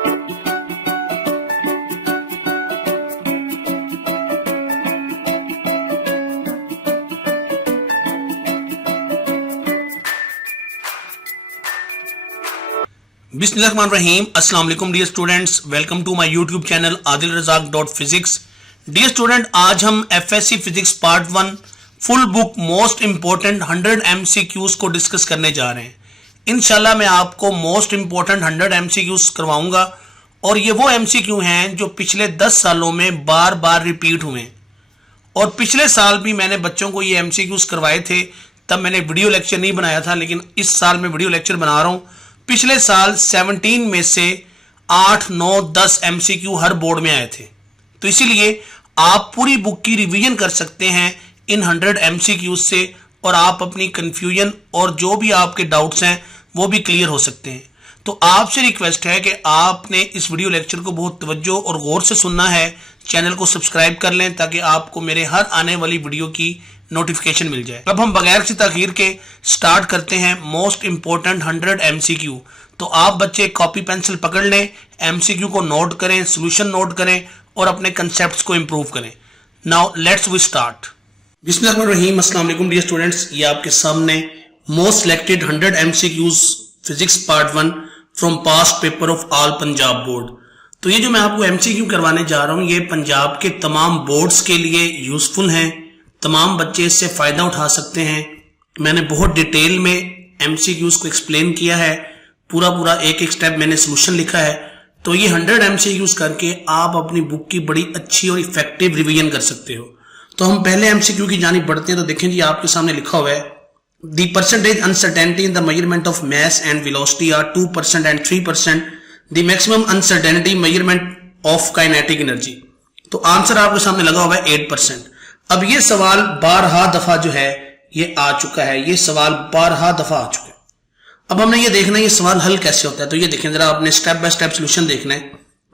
बिस्मिल्लाहिर्रहमानिर्रहीम। अस्सलाम वालेकुम dear students, welcome to my YouTube channel adilrazak.physics। Dear student, आज हम FSc physics part 1 full book most important 100 MCQs को डिस्कस करने जा रहे हैं। इंशाल्लाह मैं आपको मोस्ट इंपॉर्टेंट 100 MCQs करवाऊंगा और ये वो MCQ हैं जो पिछले 10 सालों में बार बार रिपीट हुए हैं। और पिछले साल भी मैंने बच्चों को ये MCQs करवाए थे, तब मैंने वीडियो लेक्चर नहीं बनाया था, लेकिन इस साल मैं वीडियो लेक्चर बना रहा हूँ। पिछले साल 17 में से 8, 9, 10 MCQ हर बोर्ड में आए थे, तो इसीलिए आप पूरी बुक की रिवीजन कर सकते हैं इन 100 MCQ से और आप अपनी कंफ्यूजन और जो भी आपके डाउट्स हैं वो भी क्लियर हो सकते हैं। तो आपसे रिक्वेस्ट है कि आपने इस वीडियो लेक्चर को बहुत तवज्जो और गौर से सुनना है। चैनल को सब्सक्राइब कर लें ताकि आपको मेरे हर आने वाली वीडियो की नोटिफिकेशन मिल जाए। अब हम बगैर किसी ताखीर के स्टार्ट करते हैं मोस्ट इंपॉर्टेंट 100 MCQ। तो आप बच्चे कॉपी पेंसिल पकड़ लें, MCQ को नोट करें, सॉल्यूशन नोट करें और अपने कंसेप्ट्स को इंप्रूव करें। Now let's we start. बिस्मिल्लाहिर्रहमानिर्रहीम। अस्सलाम वालेकुम डियर स्टूडेंट्स, ये आपके सामने most selected 100 MCQs physics part 1 from past paper of all Punjab board. तो ये जो मैं आपको MCQ करवाने जा रहा हूँ ये पंजाब के तमाम बोर्ड्स के लिए यूजफुल हैं, तमाम बच्चे इससे फायदा उठा सकते हैं। मैंने बहुत डिटेल में MCQs को एक्सप्लेन किया है, पूरा एक एक स्टेप मैंने सोल्यूशन लिखा है। तो ये 100 MCQs करके आप अपनी बुक की बड़ी अच्छी और इफेक्टिव रिवीजन कर सकते हो। तो हम पहले MCQ की जानिब बढ़ते हैं। तो देखें जी, आपके सामने लिखा हुआ है the percentage uncertainty in the measurement of mass and velocity are 2% and 3%। The maximum uncertainty measurement of kinetic energy. तो आंसर आपके सामने लगा हुआ है 8%। अब ये सवाल 12 दफा जो है ये आ चुका है, ये सवाल 12 दफा आ चुका है। अब हमने ये देखना है ये सवाल हल कैसे होता है। तो ये देखें जरा, आपने स्टेप बाय स्टेप सोल्यूशन देखना है।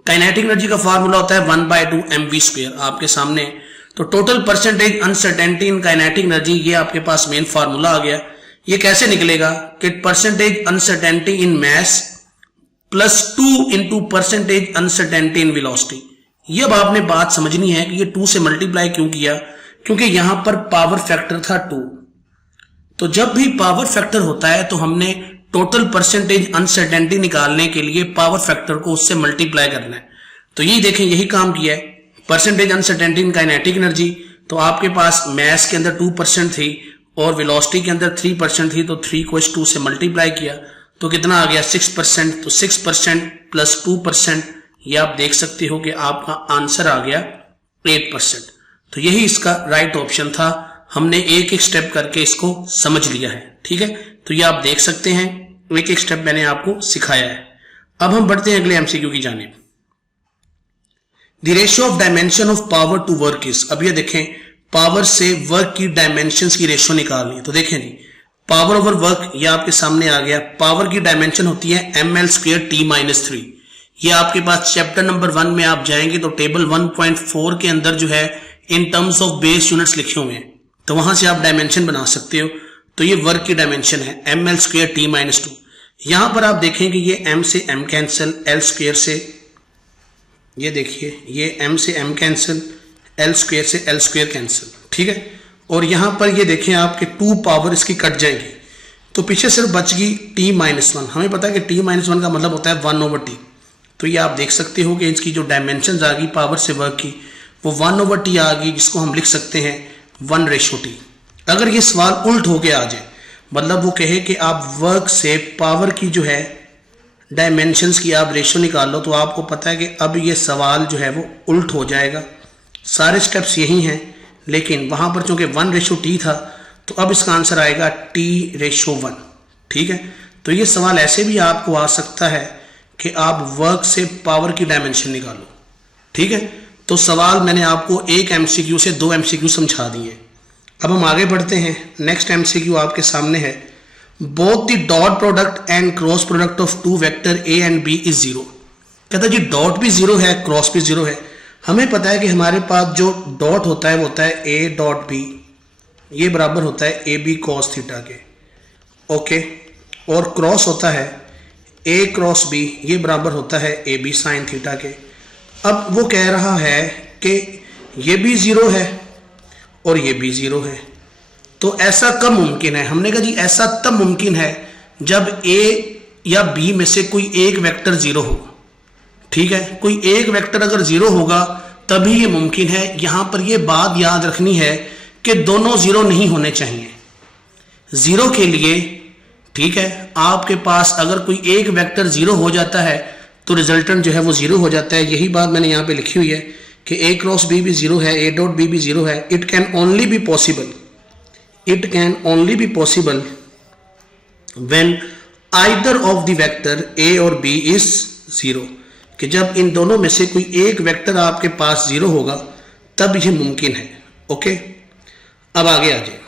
काइनेटिक एनर्जी का फार्मूला होता है 1/2 mv² आपके सामने। तो total percentage uncertainty in kinetic energy, ये आपके पास मेन फार्मूला आ गया। ये कैसे निकलेगा कि percentage uncertainty in mass plus 2 into percentage uncertainty in velocity. ये अब आपने बात समझनी है कि ये 2 से मल्टीप्लाई क्यों किया, क्योंकि यहां पर पावर फैक्टर था 2। तो जब भी पावर फैक्टर होता है तो हमने टोटल परसेंटेज अनसर्टेनिटी निकालने के लिए पावर फैक्टर को उससे मल्टीप्लाई करना है। तो यही देखें, यही काम किया है। Percentage uncertainty in kinetic energy, तो आपके पास मास के अंदर 2% थी और वेलोसिटी के अंदर 3% थी, तो 3 को इस 2 से मल्टीप्लाई किया तो कितना आ गया 6%। तो 6% प्लस 2%, ये आप देख सकते हो कि आपका आंसर आ गया 8%। तो यही इसका राइट ऑप्शन था। हमने एक एक स्टेप करके इसको समझ लिया है, ठीक है। तो ये आप देख सकते हैं, एक एक स्टेप मैंने आपको सिखाया है। अब हम बढ़ते हैं अगले MCQ की जानिब। The ratio of dimension of power to work is. अब ये देखें, पावर से वर्क की डायमेंशंस की रेशियो निकालनी है। तो देखें जी, पावर ओवर वर्क ये आपके सामने आ गया। पावर की डायमेंशन होती है ml²t-3। ये आपके पास चैप्टर नंबर 1 में आप जाएंगे तो टेबल 1.4 के अंदर जो है इन टर्म्स ऑफ बेस यूनिट्स लिखे हुए हैं, तो वहां से आप डायमेंशन बना सकते हो। तो ये वर्क की डायमेंशन है ml²t-2। यहां पर आप देखें कि ये m से m कैंसिल, l² से, ये देखिए ये m से m कैंसिल, l² से l² कैंसिल, ठीक है। और यहां पर ये देखें आपके 2 पावर इसकी कट जाएंगी, तो पीछे सिर्फ बच गई t-1। हमें पता है कि t-1 का मतलब होता है 1/t। तो ये आप देख सकते हो कि इसकी जो डायमेंशन आ गई पावर से वर्क की वो 1/t आ गई, जिसको हम लिख सकते हैं 1:t। अगर ये सवाल उल्ट होके आ जाए, मतलब वो कहे कि आप वर्क से पावर की जो है डायमेंशंस की आप रेशियो निकाल लो, तो आपको पता है कि अब ये सवाल जो है वो उल्ट हो जाएगा। सारे स्टेप्स यही हैं, लेकिन वहां पर चूंकि 1:t था तो अब इसका आंसर आएगा t:1, ठीक है। तो ये सवाल ऐसे भी आपको आ सकता है कि आप वर्क से पावर की डायमेंशन निकालो, ठीक है। तो सवाल मैंने आपको एक MCQ से 2 MCQ समझा दिए। अब हम आगे बढ़ते हैं। नेक्स्ट MCQ आपके सामने है, both the dot product and cross product of 2 vector A and B is 0। कहता जी डॉट भी 0 है, क्रॉस भी 0 है। हमें पता है कि हमारे पास जो डॉट होता है वो होता है A.B, ये बराबर होता है AB cos थीटा के, ओके। और क्रॉस होता है ए क्रॉस बी ये बराबर होता है ए बी साइन थीटा के। अब वो कह रहा है कि ये भी ज़ीरो है और ये भी ज़ीरो है, तो ऐसा कब मुमकिन है? हमने कहा जी ऐसा तब मुमकिन है जब ए या बी में से कोई एक वेक्टर ज़ीरो हो। ठीक है, कोई एक वेक्टर अगर ज़ीरो होगा तभी ये मुमकिन है। यहां पर ये बात याद रखनी है कि दोनों ज़ीरो नहीं होने चाहिए। ज़ीरो के लिए, ठीक है, आपके पास अगर कोई एक वेक्टर ज़ीरो हो जाता है तो रिजल्टेंट जो है वो ज़ीरो हो जाता है। यही बात मैंने यहाँ पे लिखी हुई है कि ए क्रॉस बी भी ज़ीरो है, ए डॉट बी भी ज़ीरो है। It can only be possible, it can only be possible when either of the vector A और बी इज ज़ीरो, कि जब इन दोनों में से कोई एक वेक्टर आपके पास ज़ीरो होगा तब यह मुमकिन है। ओके, अब आगे आ जाए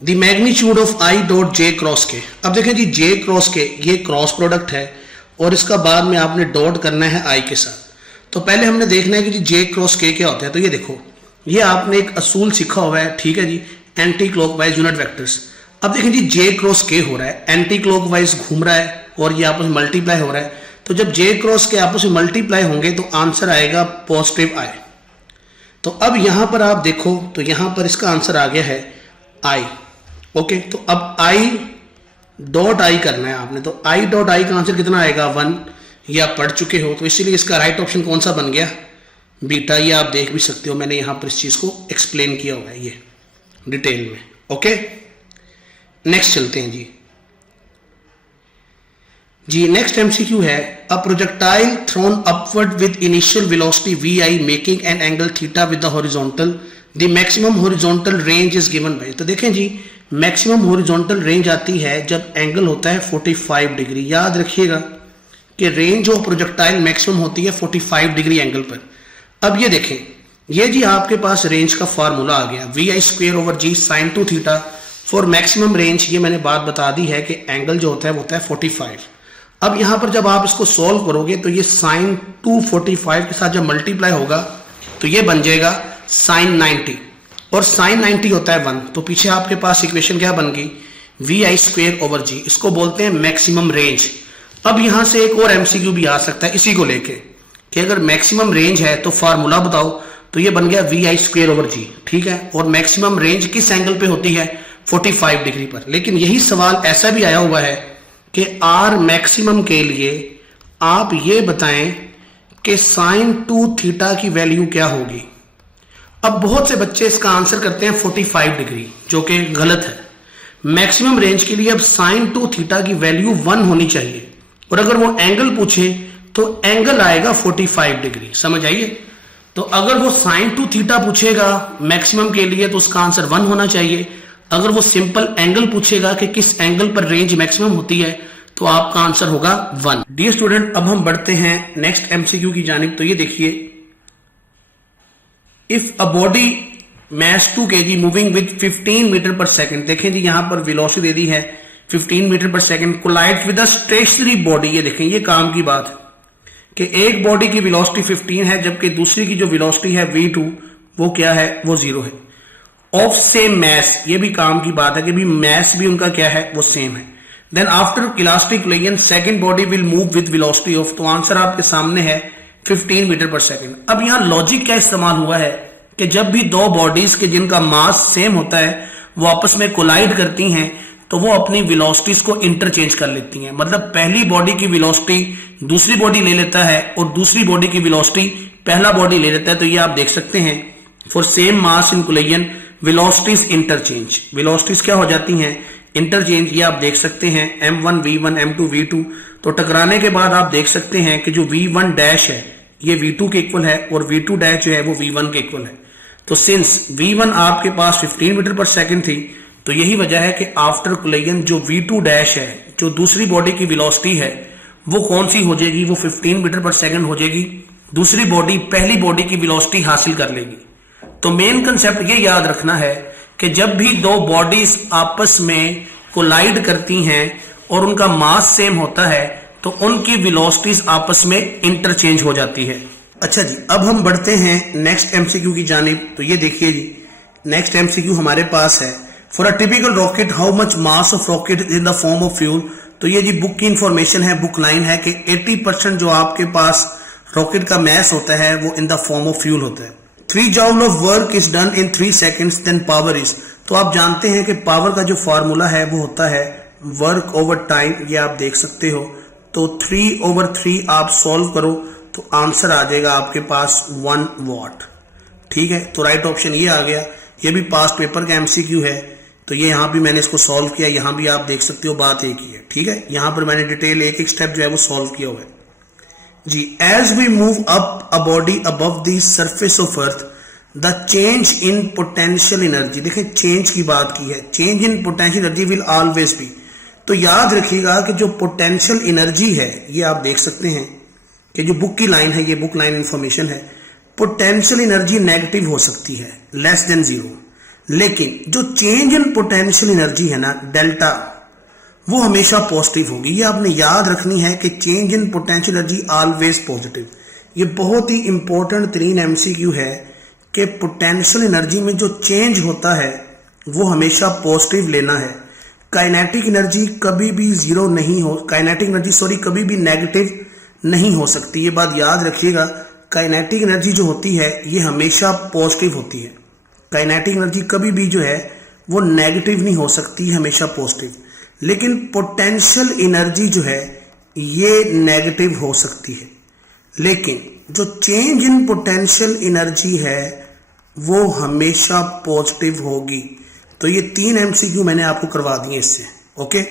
the magnitude of I dot J cross के। अब देखें जी जे क्रॉस के ये क्रॉस प्रोडक्ट है और इसका बाद में आपने डॉट करना है आई के साथ। तो पहले हमने देखना है कि जी जे क्रॉस के क्या होता है। तो ये देखो, ये आपने एक असूल सीखा हुआ है, ठीक है जी, एंटी क्लॉकवाइज यूनिट वेक्टर्स। अब देखें जी जे क्रॉस के हो रहा है, एंटी क्लॉकवाइज घूम रहा है और ये आपस में मल्टीप्लाई हो रहा है। तो जब जे क्रॉस के आपस में मल्टीप्लाई होंगे तो आंसर आएगा पॉजिटिव आई। तो अब यहां पर आप देखो तो यहां पर इसका आंसर आ गया है आई। ओके, तो अब आई डॉट आई करना है आपने। तो आई डॉट आई का आंसर कितना आएगा 1, ये आप पढ़ चुके हो। तो इसीलिए इसका राइट ऑप्शन कौन सा बन गया? बीटा। ये आप देख भी सकते हो, मैंने यहां पर इस चीज को एक्सप्लेन किया हुआ है ये डिटेल में। ओके, नेक्स्ट चलते हैं जी नेक्स्ट एमसीक्यू है a projectile thrown upward with initial velocity V I making an angle theta with the horizontal, the maximum horizontal range is given by. तो देखें जी मैक्सिमम हॉरिजॉन्टल रेंज आती है जब angle होता है 45 डिग्री। याद रखिएगा कि रेंज ऑफ प्रोजेक्टाइल मैक्सिमम होती है 45 डिग्री एंगल पर। अब ये देखें, ये जी आपके पास रेंज का फार्मूला आ गया V I square over G sine 2 theta for maximum range. ये मैंने बात बता दी है कि एंगल जो होता है वो होता है 45। अब यहां पर जब आप इसको सॉल्व करोगे तो ये साइन 245 के साथ जब मल्टीप्लाई होगा तो ये बन जाएगा साइन 90 और साइन 90 होता है 1। तो पीछे आपके पास इक्वेशन क्या बन गई? वी आई स्क्वेयर ओवर जी, इसको बोलते हैं मैक्सिमम रेंज। अब यहां से एक और एमसीक्यू भी आ सकता है इसी को लेके कि अगर मैक्सिमम रेंज है तो फार्मूला बताओ। तो ये बन गया वी आई स्क्वेयर ओवर जी, ठीक है, और मैक्सिमम रेंज किस एंगल पे होती है? 45 डिग्री पर। लेकिन यही सवाल ऐसा भी आया हुआ है कि आर मैक्सिमम के लिए आप ये बताएं कि साइन 2 थीटा की वैल्यू क्या होगी। अब बहुत से बच्चे इसका आंसर करते हैं 45 डिग्री, जो कि गलत है। मैक्सिमम रेंज के लिए अब साइन 2 थीटा की वैल्यू 1 होनी चाहिए और अगर वो एंगल पूछे तो एंगल आएगा 45 डिग्री। समझ आइए? तो अगर वो साइन 2 थीटा पूछेगा मैक्सिमम के लिए तो उसका आंसर 1 होना चाहिए। अगर वो सिंपल एंगल पूछेगा कि किस एंगल पर रेंज मैक्सिमम होती है तो आपका आंसर होगा 1। डियर स्टूडेंट, अब हम बढ़ते हैं नेक्स्ट एमसीक्यू की जानिब। तो ये देखिए, if a body mass 2 kg moving with 15 metre पर सेकंड, देखें जी यहां पर वेलोसिटी दे दी है 15 मीटर पर second, collide with a stationary body. ये देखें, ये काम की बात है कि एक बॉडी की वेलोसिटी 15 है जबकि दूसरी की जो वेलोसिटी है v2 वो क्या है? वो 0 है। ऑफ सेम मैस, ये भी काम की बात है कि भी मैस भी उनका क्या है? वो सेम है। Then after elastic collision second body will move with velocity of, तो आंसर आपके सामने है 15 मीटर पर सेकंड। अब यहां लॉजिक क्या इस्तेमाल हुआ है कि जब भी दो बॉडीज के जिनका मास सेम होता है वो आपस में कोलाइड करती हैं तो वो अपनी वेलोसिटीज को इंटरचेंज कर लेती हैं। मतलब पहली बॉडी की वेलोसिटी दूसरी बॉडी ले लेता है और दूसरी बॉडी की वेलोसिटी पहला बॉडी ले लेता है। तो ये आप देख सकते हैं for same mass in collision velocities interchange, velocities क्या हो जाती हैं? इंटरचेंज। ये आप देख सकते हैं m1 v1 m2 v2। तो टकराने के बाद आप देख सकते हैं कि जो v1 डैश है ये v2 के इक्वल है और v2 डैश जो है वो v1 के इक्वल है। तो सिंस v1 आपके पास 15 मीटर पर सेकंड थी तो यही वजह है कि आफ्टर कोलिजन जो v2 डैश है, जो दूसरी बॉडी की वेलोसिटी है, वो कौन सी हो जाएगी? वो 15 मीटर पर सेकंड हो जाएगी। दूसरी बॉडी पहली बॉडी की वेलोसिटी हासिल कर लेगी। तो मेन कंसेप्ट ये याद रखना है कि जब भी दो बॉडीज आपस में कोलाइड करती हैं और उनका मास सेम होता है तो उनकी वेलोसिटीज आपस में इंटरचेंज हो जाती है। अच्छा जी, अब हम बढ़ते हैं नेक्स्ट एमसीक्यू की जानिब। तो ये देखिए जी, नेक्स्ट एमसीक्यू हमारे पास है for a typical rocket how much mass of rocket in the form of fuel. तो ये जी बुक की इंफॉर्मेशन है, बुक लाइन है कि 80% जो आपके पास रॉकेट का मैस होता है वो in the form of fuel होता है। 3 joule of work is done in 3 seconds then power is. तो आप जानते हैं कि पावर का जो फार्मूला है वो होता है वर्क ओवर टाइम, ये आप देख सकते हो। तो 3/3 आप सॉल्व करो तो आंसर आ जाएगा आपके पास 1 वाट। ठीक है, तो राइट ऑप्शन ये आ गया। ये भी पास्ट पेपर का MCQ है, तो ये यहाँ भी मैंने इसको सॉल्व किया, यहाँ भी आप देख सकते हो बात एक ही है। ठीक है, यहाँ पर मैंने डिटेल एक एक स्टेप जो है वो सॉल्व किया हुआ है जी। As we move up a body above the surface of earth the change in potential energy, देखें चेंज की बात की है, change in potential energy will always be. तो याद रखिएगा कि जो पोटेंशियल एनर्जी है ये आप देख सकते हैं कि जो बुक की लाइन है, ये बुक लाइन इंफॉर्मेशन है, पोटेंशियल एनर्जी नेगेटिव हो सकती है लेस देन 0, लेकिन जो चेंज इन पोटेंशियल एनर्जी है ना डेल्टा, वो हमेशा पॉजिटिव होगी। ये आपने याद रखनी है कि change in potential energy always positive. ये बहुत ही इंपॉर्टेंट तरीन MCQ है कि पोटेंशियल एनर्जी में जो चेंज होता है वो हमेशा पॉजिटिव लेना है। काइनेटिक एनर्जी कभी भी जीरो नहीं हो, काइनेटिक एनर्जी कभी भी नेगेटिव नहीं हो सकती, ये बात याद रखिएगा। काइनेटिक एनर्जी जो होती है ये हमेशा पॉजिटिव होती है। काइनेटिक एनर्जी कभी भी जो है वो नेगेटिव नहीं हो सकती, हमेशा पॉजिटिव। लेकिन पोटेंशियल एनर्जी जो है ये नेगेटिव हो सकती है, लेकिन जो चेंज इन पोटेंशियल एनर्जी है वो हमेशा पॉजिटिव होगी। तो ये 3 MCQ मैंने आपको करवा दिए इससे। ओके,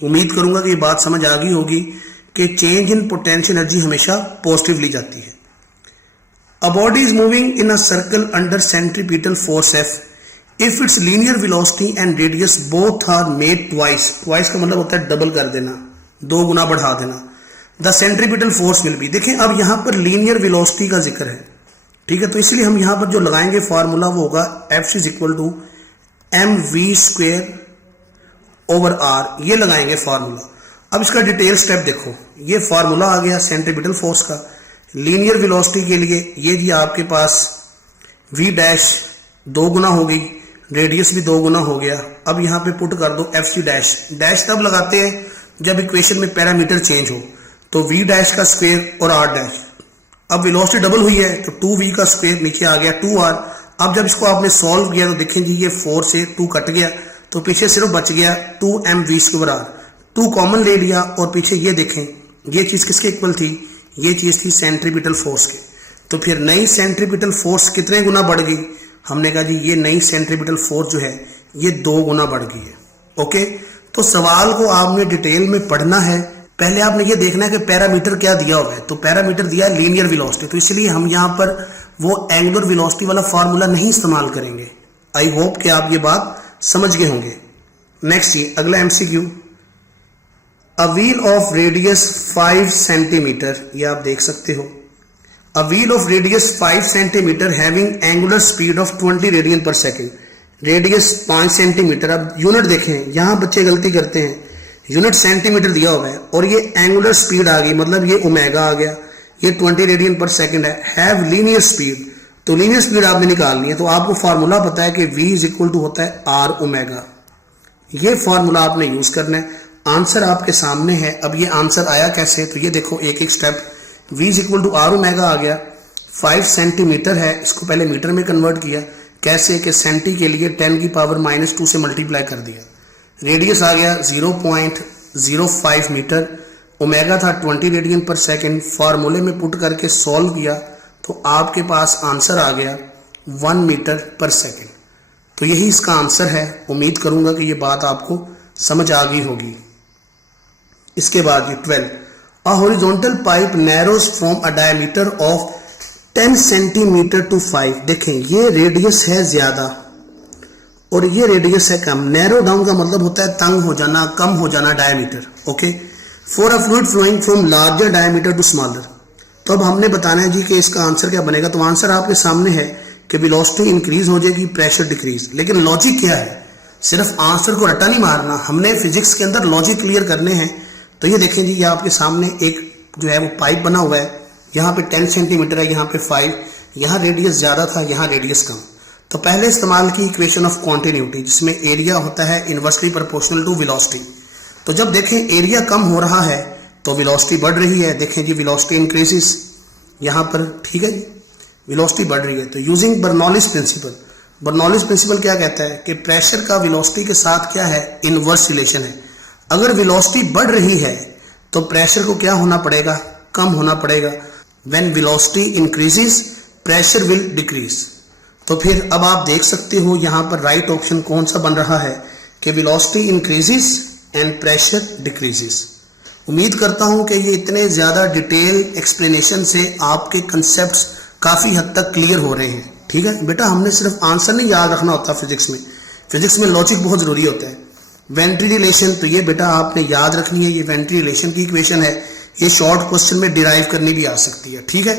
उम्मीद करूंगा कि ये बात समझ आ गई होगी कि चेंज इन पोटेंशियल एनर्जी हमेशा पॉजिटिव ली जाती है। A body is moving in a circle under centripetal force F if its linear velocity and radius both are made twice का मतलब होता है डबल कर देना, 2 गुना बढ़ा देना। The centripetal force will be, देखें अब यहाँ पर लीनियर वेलोसिटी का जिक्र है, ठीक है, तो इसलिए हम यहाँ पर जो लगाएंगे फार्मूला वो होगा F is equal to mv² over r, ये लगाएंगे फार्मूला। अब इसका डिटेल स्टेप देखो, ये फार्मूला आ गया सेंट्रीपिटल फोर्स का लीनियर वेलोसिटी के लिए। ये जी आपके पास v डैश 2 गुना हो गई, रेडियस भी 2 गुना हो गया। अब यहाँ पे पुट कर दो fc डैश, डैश तब लगाते हैं जब इक्वेशन में पैरामीटर चेंज हो, तो v डैश का स्क्वायर और r डैश। अब वेलोसिटी डबल हुई है तो 2v का स्क्वायर नीचे आ गया 2r। अब जब इसको आपने सॉल्व किया तो देखें जी ये 4 से 2 कट गया, तो पीछे सिर्फ बच गया 2mv²r। 2 कॉमन ले लिया और पीछे ये देखें ये चीज किसके इक्वल थी, ये चीज थी सेंट्रीपिटल फोर्स के। तो फिर नई सेंट्रीपिटल फोर्स कितने गुना बढ़ गई, हमने कहा जी ये नई सेंट्रीपिटल फोर्स जो है ये 2 गुना बढ़ गई है। ओके, तो सवाल को आपने डिटेल में पढ़ना है। पहले आपने ये देखना है कि पैरामीटर क्या दिया हुआ है, तो पैरामीटर दिया है लीनियर वेलोसिटी, तो इसलिए हम यहाँ पर वो एंगुलर वेलोसिटी वाला फार्मूला नहीं इस्तेमाल करेंगे। आई होप कि आप ये बात समझ गए होंगे। नेक्स्ट ये अगला MCQ, a wheel of radius 5 centimetre, ये आप देख सकते हो, अ wheel of radius 5 centimetre having angular speed of 20 radian पर सेकेंड, रेडियस 5 सेंटीमीटर। अब यूनिट देखें, यहां बच्चे गलती करते हैं, यूनिट सेंटीमीटर दिया हुआ है और ये एंगुलर स्पीड आ गई, मतलब ये ओमेगा आ गया, ये 20 रेडियन पर सेकेंड है। हैव लीनियर स्पीड, तो लीनियर स्पीड आपने निकालनी है, तो आपको फार्मूला पता है कि v इज इक्वल टू होता है r ओमेगा। ये फार्मूला आपने यूज करना है। आंसर आपके सामने है। अब ये आंसर आया कैसे, तो ये देखो एक एक step, v is equal to r omega आ गया, 5 सेंटीमीटर है, इसको पहले मीटर में कन्वर्ट किया, कैसे कि सेंटी के लिए 10⁻⁻2 से मल्टीप्लाई कर दिया, रेडियस आ गया 0.05 मीटर, ओमेगा था 20 रेडियन पर सेकेंड, फार्मूले में पुट करके सॉल्व किया तो आपके पास आंसर आ गया 1 मीटर पर सेकेंड। तो यही इसका आंसर है। उम्मीद करूंगा कि ये बात आपको समझ आ गई होगी। इसके बाद ये 12, a horizontal pipe narrows from a diameter of 10 centimetre to 5, देखें ये रेडियस है ज्यादा और ये रेडियस है कम। नैरो डाउन का मतलब होता है तंग हो जाना, कम हो जाना diameter. Okay, for a fluid flowing from larger diameter to smaller. तो अब हमने बताना है जी कि इसका आंसर क्या बनेगा। तो आंसर आपके सामने है कि वेलोसिटी इंक्रीज हो जाएगी, प्रेशर डिक्रीज। लेकिन लॉजिक क्या है, सिर्फ आंसर को रट्टा नहीं मारना, हमने फिजिक्स के अंदर लॉजिक क्लियर करने हैं। तो ये देखें जी, ये आपके सामने एक जो है वो पाइप बना हुआ है, यहाँ पे 10 सेंटीमीटर है, यहाँ पे 5, यहाँ रेडियस ज्यादा था, यहाँ रेडियस कम। तो पहले इस्तेमाल की इक्वेशन ऑफ कॉन्टिन्यूटी, जिसमें एरिया होता है इनवर्सली प्रोपोर्शनल टू वेलोसिटी। तो जब देखें एरिया कम हो रहा है तो वेलोसिटी बढ़ रही है। देखें जी वेलोसिटी इंक्रीजेस यहाँ पर, ठीक है जी, वेलोसिटी बढ़ रही है। तो using Bernoulli's principle, Bernoulli's principle क्या कहता है कि प्रेशर का वेलोसिटी के साथ क्या है, इनवर्स रिलेशन है। अगर वेलोसिटी बढ़ रही है तो प्रेशर को क्या होना पड़ेगा, कम होना पड़ेगा। When velocity increases pressure will decrease. तो फिर अब आप देख सकते हो यहाँ पर राइट ऑप्शन कौन सा बन रहा है कि velocity increases and pressure decreases. उम्मीद करता हूं कि ये इतने ज़्यादा डिटेल एक्सप्लेनेशन से आपके कंसेप्ट्स काफ़ी हद तक क्लियर हो रहे हैं। ठीक है बेटा, हमने सिर्फ आंसर नहीं याद रखना होता फिजिक्स में लॉजिक बहुत ज़रूरी होता है। वेंट्री रिलेशन, तो ये बेटा आपने याद रखनी है, ये वेंट्री रिलेशन की इक्वेशन है, ये शॉर्ट क्वेश्चन में डिराइव करनी भी आ सकती है। ठीक है,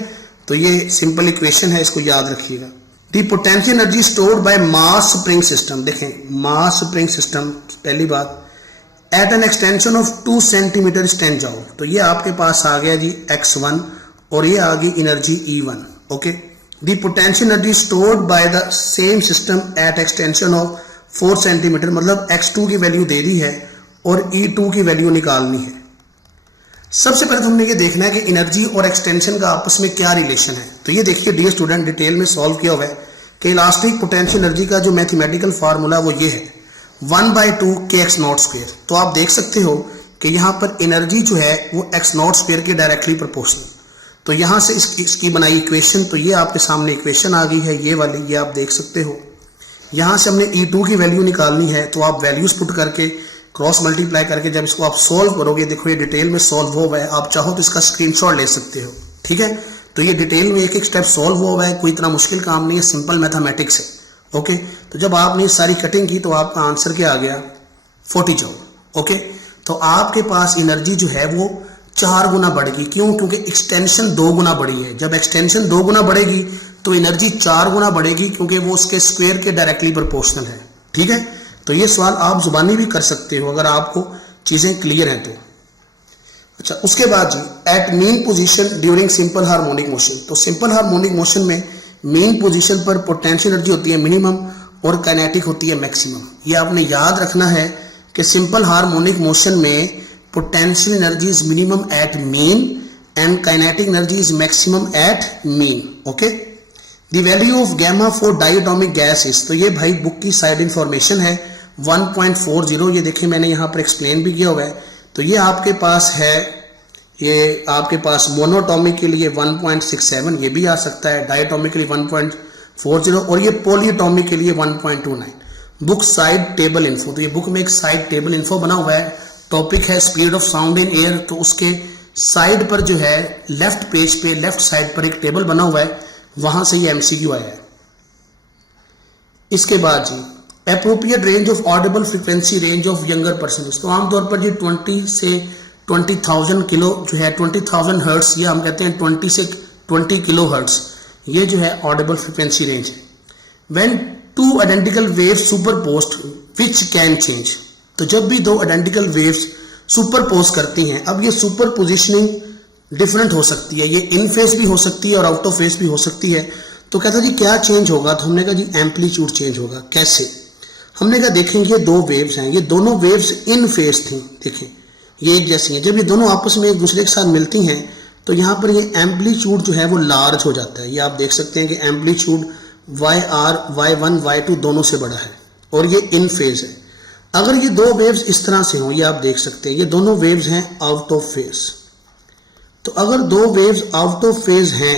तो ये सिंपल इक्वेशन है, इसको याद रखिएगा। The potential energy stored by mass spring system, देखें मास स्प्रिंग सिस्टम, पहली बात at an extension of 2 centimetre strength out. तो ये आपके पास आ गया जी x1 और ये आ गई energy E1। Okay, the potential energy stored by the same system eight extension of 4 centimetre, मतलब x2 की वैल्यू दे दी है और E2 की वैल्यू निकालनी है। सबसे पहले तो हमने ये देखना है कि एनर्जी और एक्सटेंशन का आपस में क्या रिलेशन है। तो ये देखिए डियर स्टूडेंट, डिटेल में सॉल्व किया हुआ है कि इलास्टिक पोटेंशियल एनर्जी का जो मैथमेटिकल फार्मूला वो ये है 1/2 kx0²। तो आप देख सकते हो कि यहाँ पर एनर्जी जो है वो x0² के डायरेक्टली प्रोपोर्शनल। तो यहाँ से इसकी बनाई इक्वेशन, तो ये आपके सामने इक्वेशन आ गई है, ये वाली, ये आप देख सकते हो। यहाँ से हमने E2 की वैल्यू निकालनी है, तो आप वैल्यूज पुट करके क्रॉस मल्टीप्लाई करके जब इसको आप सोल्व करोगे, देखो ये डिटेल में सोल्व हुआ है, आप चाहो तो इसका स्क्रीनशॉट ले सकते हो। ठीक है, तो ये डिटेल में एक एक स्टेप सोल्व हुआ है, कोई इतना मुश्किल काम नहीं है, सिंपल मैथमेटिक्स है। ओके, तो जब आपने सारी कटिंग की तो आपका आंसर क्या आ गया, 40 जूल। ओके, तो आपके पास एनर्जी जो है वो 4 गुना बढ़ेगी। क्यों? क्योंकि एक्सटेंशन 2 गुना बढ़ी है। जब एक्सटेंशन 2 गुना बढ़ेगी तो एनर्जी 4 गुना बढ़ेगी, क्योंकि वो उसके स्क्वायर के डायरेक्टली प्रोपोर्शनल है। ठीक है, तो ये सवाल आप जुबानी भी कर सकते हो अगर आपको चीजें क्लियर हैं तो। अच्छा, उसके बाद जी at mean position during simple harmonic motion. तो सिंपल हार्मोनिक मोशन में मीन पोजीशन पर पोटेंशियल एनर्जी होती है मिनिमम और काइनेटिक होती है मैक्सिमम। ये आपने याद रखना है कि सिंपल हार्मोनिक मोशन में potential energy is minimum at mean and kinetic energy is maximum at mean. Okay, the value of gamma for diatomic gas is, तो ये भाई बुक की साइड इंफॉर्मेशन है 1.40। ये देखिए मैंने यहाँ पर एक्सप्लेन भी किया हुआ है। तो ये आपके पास है, ये आपके पास मोनोटॉमिक के लिए 1.67, ये भी आ सकता है, डायटोमिक के लिए 1.40 और ये पॉलीटॉमिक के लिए 1.29। बुक साइड टेबल इन्फो, तो ये बुक में एक साइड टेबल इन्फो बना हुआ है। टॉपिक है speed of sound in air, तो उसके साइड पर जो है लेफ्ट पेज पे लेफ्ट साइड पर एक टेबल बना हुआ है, वहां से ये MCQ आया है। इसके बाद जी appropriate range of audible frequency range of younger person. तो आमतौर पर जी 20 से 20,000 किलो जो है 20,000 हर्ट्स, या हम कहते हैं 20 से 20 किलो हर्ट्स, ये जो है ऑडिबल फ्रीक्वेंसी रेंज है। When 2 identical waves superposed which can change. तो जब भी 2 आइडेंटिकल वेव्स सुपरपोज करती हैं, अब ये सुपर पोजिशनिंग डिफरेंट हो सकती है, ये इन फेस भी हो सकती है और आउट ऑफ फेस भी हो सकती है। तो कहता जी क्या चेंज होगा, तो हमने कहा जी एम्पलीट्यूड चेंज होगा। कैसे? हमने कहा देखेंगे ये 2 वेव्स हैं, ये दोनों वेव्स इन फेस थी, देखें ये एक जैसी हैं। जब ये दोनों आपस में एक दूसरे के साथ मिलती हैं तो यहाँ पर ये एम्पलीट्यूड जो है वो लार्ज हो जाता है। ये आप देख सकते हैं कि एम्पलीट्यूड YR, Y1, Y2 दोनों से बड़ा है और ये इन फेज है। अगर ये 2 वेव्स इस तरह से हों, ये आप देख सकते हैं ये दोनों वेव्स हैं आउट ऑफ फेज। तो अगर 2 वेव्स आउट ऑफ फेज हैं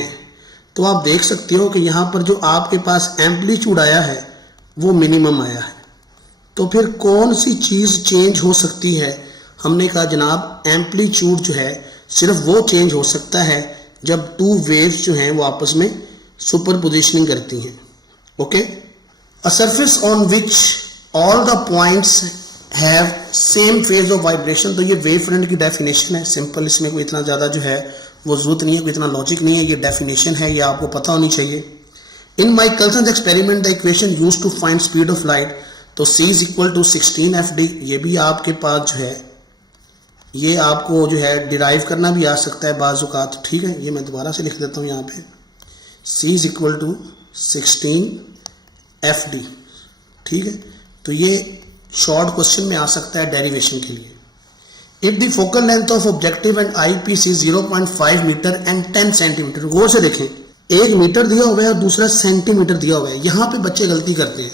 तो आप देख सकते हो कि यहाँ पर जो आपके पास एम्पलीट्यूड आया है वो मिनिमम आया है। तो फिर कौन सी चीज़ चेंज हो सकती है? हमने कहा जनाब एम्पलीट्यूड जो है सिर्फ वो चेंज हो सकता है जब 2 वेव्स जो हैं वो आपस में सुपर पोजिशनिंग करती हैं। Okay, a surface on which all the points have same phase of vibration. तो ये वेव फ्रंट की डेफिनेशन है, सिंपल, इसमें कोई इतना ज़्यादा जो है वो जरूरत नहीं है, कोई इतना लॉजिक नहीं है, ये डेफिनेशन है, ये आपको पता होनी चाहिए। In Michelson experiment the equation used to find speed of light, तो C is equal to 16 FD। ये भी आपके पास जो है ये आपको जो है डिराइव करना भी आ सकता है बाज़ औक़ात। ठीक है, ये मैं दोबारा से लिख देता हूँ यहाँ पे, C is equal to 16 FD। ठीक है, तो ये शॉर्ट क्वेश्चन में आ सकता है डेरिवेशन के लिए। It the focal length of objective and eyepiece is 0.5 metre and 10 centimetre. गौर से देखें, 1 मीटर दिया हुआ है और दूसरा सेंटीमीटर दिया हुआ है। यहाँ पे बच्चे गलती करते हैं,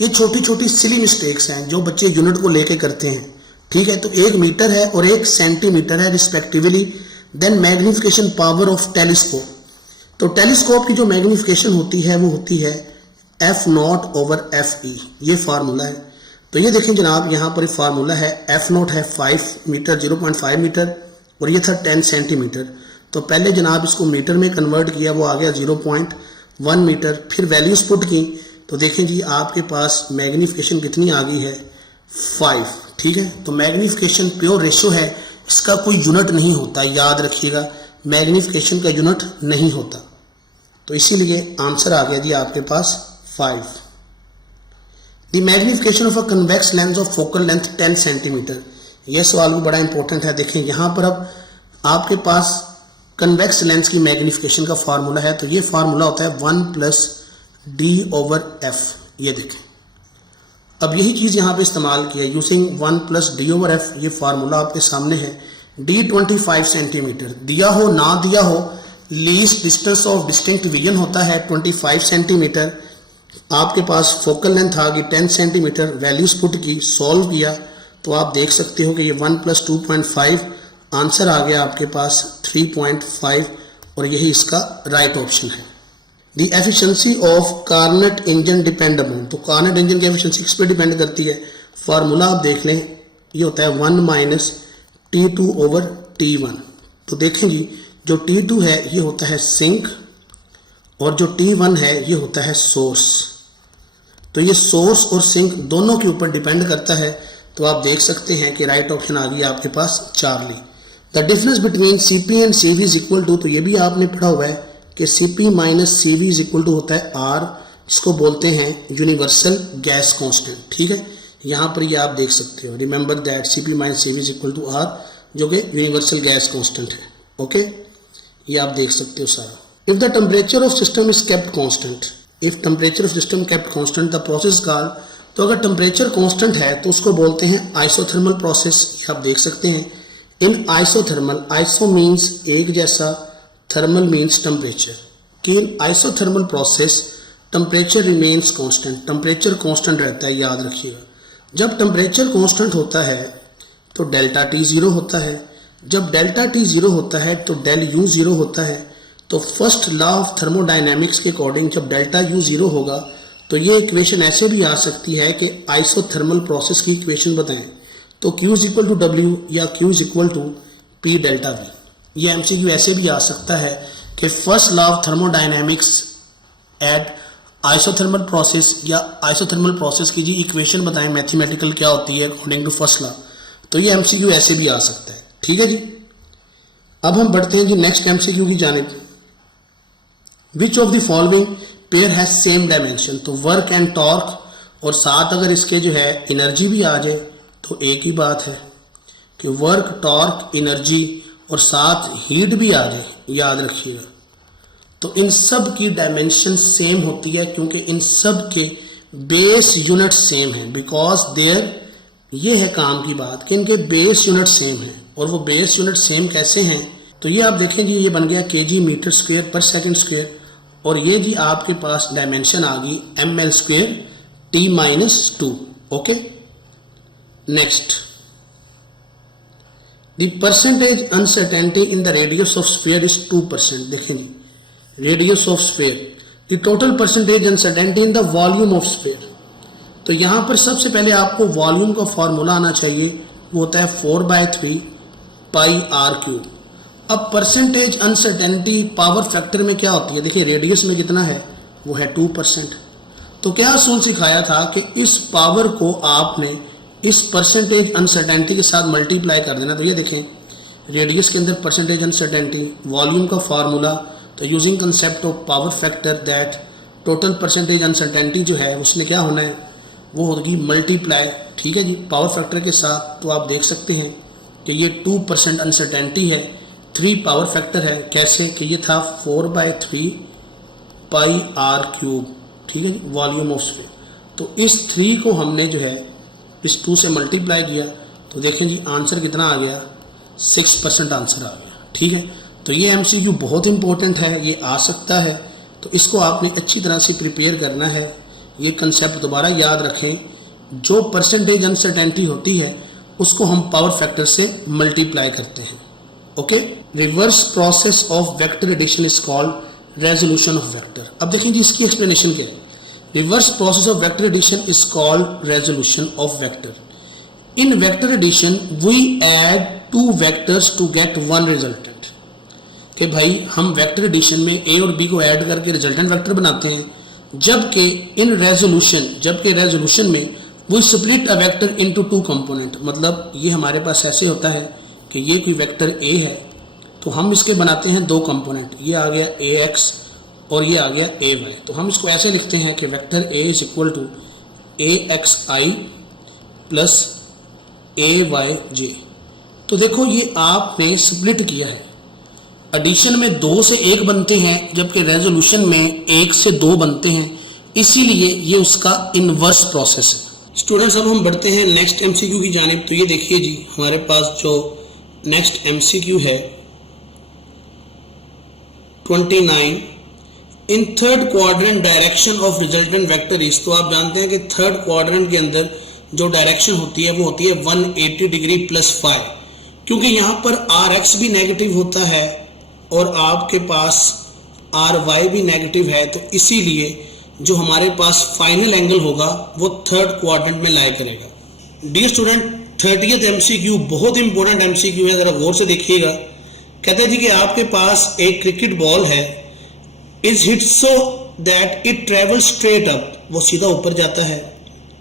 ये छोटी छोटी सिली मिस्टेक्स हैं जो बच्चे यूनिट को लेके करते हैं। ठीक है, तो 1 मीटर है और 1 सेंटीमीटर है respectively. Then magnification power of telescope, तो टेलीस्कोप की जो मैग्निफिकेशन होती है वो होती है F0/FE, ये फार्मूला है। तो ये देखें जनाब, यहाँ पर फार्मूला है F0 है 5 मीटर 0.5 मीटर और ये था 10 सेंटीमीटर। तो पहले जनाब इसको मीटर में कन्वर्ट किया, वो आ गया 0.1 मीटर। फिर वैल्यूज पुट की तो देखें जी आपके पास मैग्निफिकेशन कितनी आ गई है 5। ठीक है, तो मैग्निफिकेशन प्योर रेशियो है, इसका कोई यूनिट नहीं होता, याद रखिएगा मैग्निफिकेशन का यूनिट नहीं होता। तो इसीलिए आंसर आ गया जी आपके पास 5। The magnification of a convex lens of focal length 10 centimetre. यह सवाल भी बड़ा इंपॉर्टेंट है। देखें यहाँ पर अब आपके पास कन्वेक्स लेंस की मैग्निफिकेशन का फार्मूला है, तो ये फार्मूला होता है 1+D/F। ये देखें, अब यही चीज़ यहाँ पे इस्तेमाल की है यूजिंग 1+D/F। ये फार्मूला आपके सामने है। D 25 सेंटीमीटर, दिया हो ना दिया हो, least distance of distinct vision होता है 25 सेंटीमीटर। आपके पास फोकल लेंथ आ गई 10 सेंटीमीटर, वैल्यूज पुट की, सॉल्व किया तो आप देख सकते हो कि ये 1 + 2.5 आंसर आ गया आपके पास 3.5 और यही इसका राइट ऑप्शन है। The efficiency of Carnot engine depend upon, तो कार्नेट इंजन की एफिशिएंसी किस पे डिपेंड करती है? फार्मूला आप देख लें, ये होता है 1 - T2/T1। तो देखें जी, जो T2 है ये होता है सिंक और जो T1 है ये होता है सोर्स। तो ये सोर्स और सिंक दोनों के ऊपर डिपेंड करता है। तो आप देख सकते हैं कि राइट ऑप्शन आ गई आपके पास Charlie. The difference between CP and CV is equal to, तो ये भी आपने पढ़ा हुआ है कि CP - CV is equal to होता है R, जिसको बोलते हैं यूनिवर्सल गैस कांस्टेंट। ठीक है, यहाँ पर ये आप देख सकते हो, remember that CP - CV is equal to R, जो कि यूनिवर्सल गैस कांस्टेंट है। ओके, ये आप देख सकते हो सारा। If the temperature of system is kept constant, if temperature of system kept constant the process called, तो अगर टेम्परेचर कांस्टेंट है तो उसको बोलते हैं आइसोथर्मल प्रोसेस। ये आप देख सकते हैं इन आइसोथर्मल, आइसो मीन्स एक जैसा, थर्मल मीन्स टेम्परेचर, कि in isothermal process temperature remains constant, temperature constant रहता है, याद रखिएगा। जब टेम्परेचर कांस्टेंट होता है तो डेल्टा T 0 होता है, जब डेल्टा T 0 होता है तो डेल U 0 होता है। तो फर्स्ट लॉ ऑफ थर्मोडायनेमिक्स के अकॉर्डिंग जब डेल्टा U 0 होगा तो ये इक्वेशन ऐसे भी आ सकती है कि आइसोथर्मल प्रोसेस की इक्वेशन बताएं, तो Q = W या Q = P डेल्टा V। ये MCQ ऐसे भी आ सकता है कि first law of thermodynamics at isothermal process या आइसोथर्मल प्रोसेस की जी इक्वेशन बताएं मैथमेटिकल क्या होती है अकॉर्डिंग टू फर्स्ट लॉ। तो ये MCQ ऐसे भी आ सकता है। ठीक है जी, अब हम बढ़ते हैं जी नेक्स्ट MCQ की जानिब। Which of the following pair has same dimension, तो वर्क एंड टॉर्क, और साथ अगर इसके जो है एनर्जी भी आ जाए तो एक ही बात है कि वर्क, टॉर्क, एनर्जी और साथ हीट भी आ जाए, याद रखिएगा। तो इन सब की डायमेंशन सेम होती है क्योंकि इन सब के बेस यूनिट सेम है, बिकॉज देयर, ये है काम की बात कि इनके बेस यूनिट सेम है। और वो बेस यूनिट सेम कैसे हैं, तो ये आप देखें जी, ये बन गया kg m/s², और ये जी आपके पास डायमेंशन आ गई ml² T-2। Okay, next, the percentage uncertainty in the radius of sphere is 2%। देखें जी, radius of sphere, the total percentage uncertainty in the volume of sphere. तो यहाँ पर सबसे पहले आपको वॉल्यूम का फॉर्मूला आना चाहिए, वो होता है 4/3 πr³। अब परसेंटेज अनसर्टेनिटी पावर फैक्टर में क्या होती है, देखिए रेडियस में कितना है, वो है 2%। तो क्या असूल सिखाया था कि इस पावर को आपने इस परसेंटेज अनसर्टेनिटी के साथ मल्टीप्लाई कर देना। तो ये देखें, रेडियस के अंदर परसेंटेज अनसर्टेनिटी, वॉल्यूम का फार्मूला, तो using concept of power factor that total percentage uncertainty जो है उसने क्या होना है, वो होगी मल्टीप्लाई। ठीक है जी, पावर फैक्टर के साथ। तो आप देख सकते हैं कि ये 2% अनसर्टेनिटी है, 3 पावर फैक्टर है। कैसे कि ये था 4/3 πr³। ठीक है जी, वॉल्यूम ऑफ स्फीयर। तो इस 3 को हमने जो है इस 2 से मल्टीप्लाई किया, तो देखें जी आंसर कितना आ गया 6% आंसर आ गया। ठीक है, तो ये एमसीक्यू बहुत इंपॉर्टेंट है, ये आ सकता है, तो इसको आपने अच्छी तरह से प्रिपेयर करना है। ये कंसेप्ट दोबारा याद रखें, जो परसेंटेज अनसर्टेनिटी होती है उसको हम पावर फैक्टर से मल्टीप्लाई करते हैं। Okay, reverse process of vector addition is called resolution of vector. अब देखें जी इसकी एक्सप्लेनेशन क्या है। Reverse process of vector addition is called resolution of vector. In vector addition we add 2 vectors to get 1 resultant. कि भाई हम vector addition में ए और बी को ऐड करके रिजल्टेंट वेक्टर बनाते हैं, जबकि रेजोल्यूशन में we split a vector into 2 component. मतलब ये हमारे पास ऐसे होता है कि ये कोई वेक्टर ए है तो हम इसके बनाते हैं 2 कंपोनेंट, ये आ गया ए एक्स और ये आ गया ए वाई। तो हम इसको ऐसे लिखते हैं कि vector A is equal to A x i plus A y j. तो देखो ये आपने स्प्लिट किया है, एडिशन में 2 से 1 बनते हैं जबकि रेजोल्यूशन में 1 से 2 बनते हैं, इसीलिए ये उसका इनवर्स प्रोसेस है। स्टूडेंट्स अब हम बढ़ते हैं नेक्स्ट एमसीक्यू की जानिब। तो ये देखिए जी हमारे पास जो नेक्स्ट एमसीक्यू है 29, in third quadrant direction of resultant vector is. तो आप जानते हैं कि थर्ड क्वाड्रेंट के अंदर जो डायरेक्शन होती है वो होती है 180 डिग्री प्लस 5, क्योंकि यहाँ पर आर एक्स भी नेगेटिव होता है और आपके पास आर वाई भी नेगेटिव है, तो इसीलिए जो हमारे पास फाइनल एंगल होगा वो थर्ड क्वाड्रेंट में लाई करेगा। डियर स्टूडेंट 30th एमसीक्यू बहुत इंपॉर्टेंट एमसीक्यू है, जरा गौर से देखिएगा। कहते हैं जी कि आपके पास एक क्रिकेट बॉल है, is hit so that it travel straight up, वो सीधा ऊपर जाता है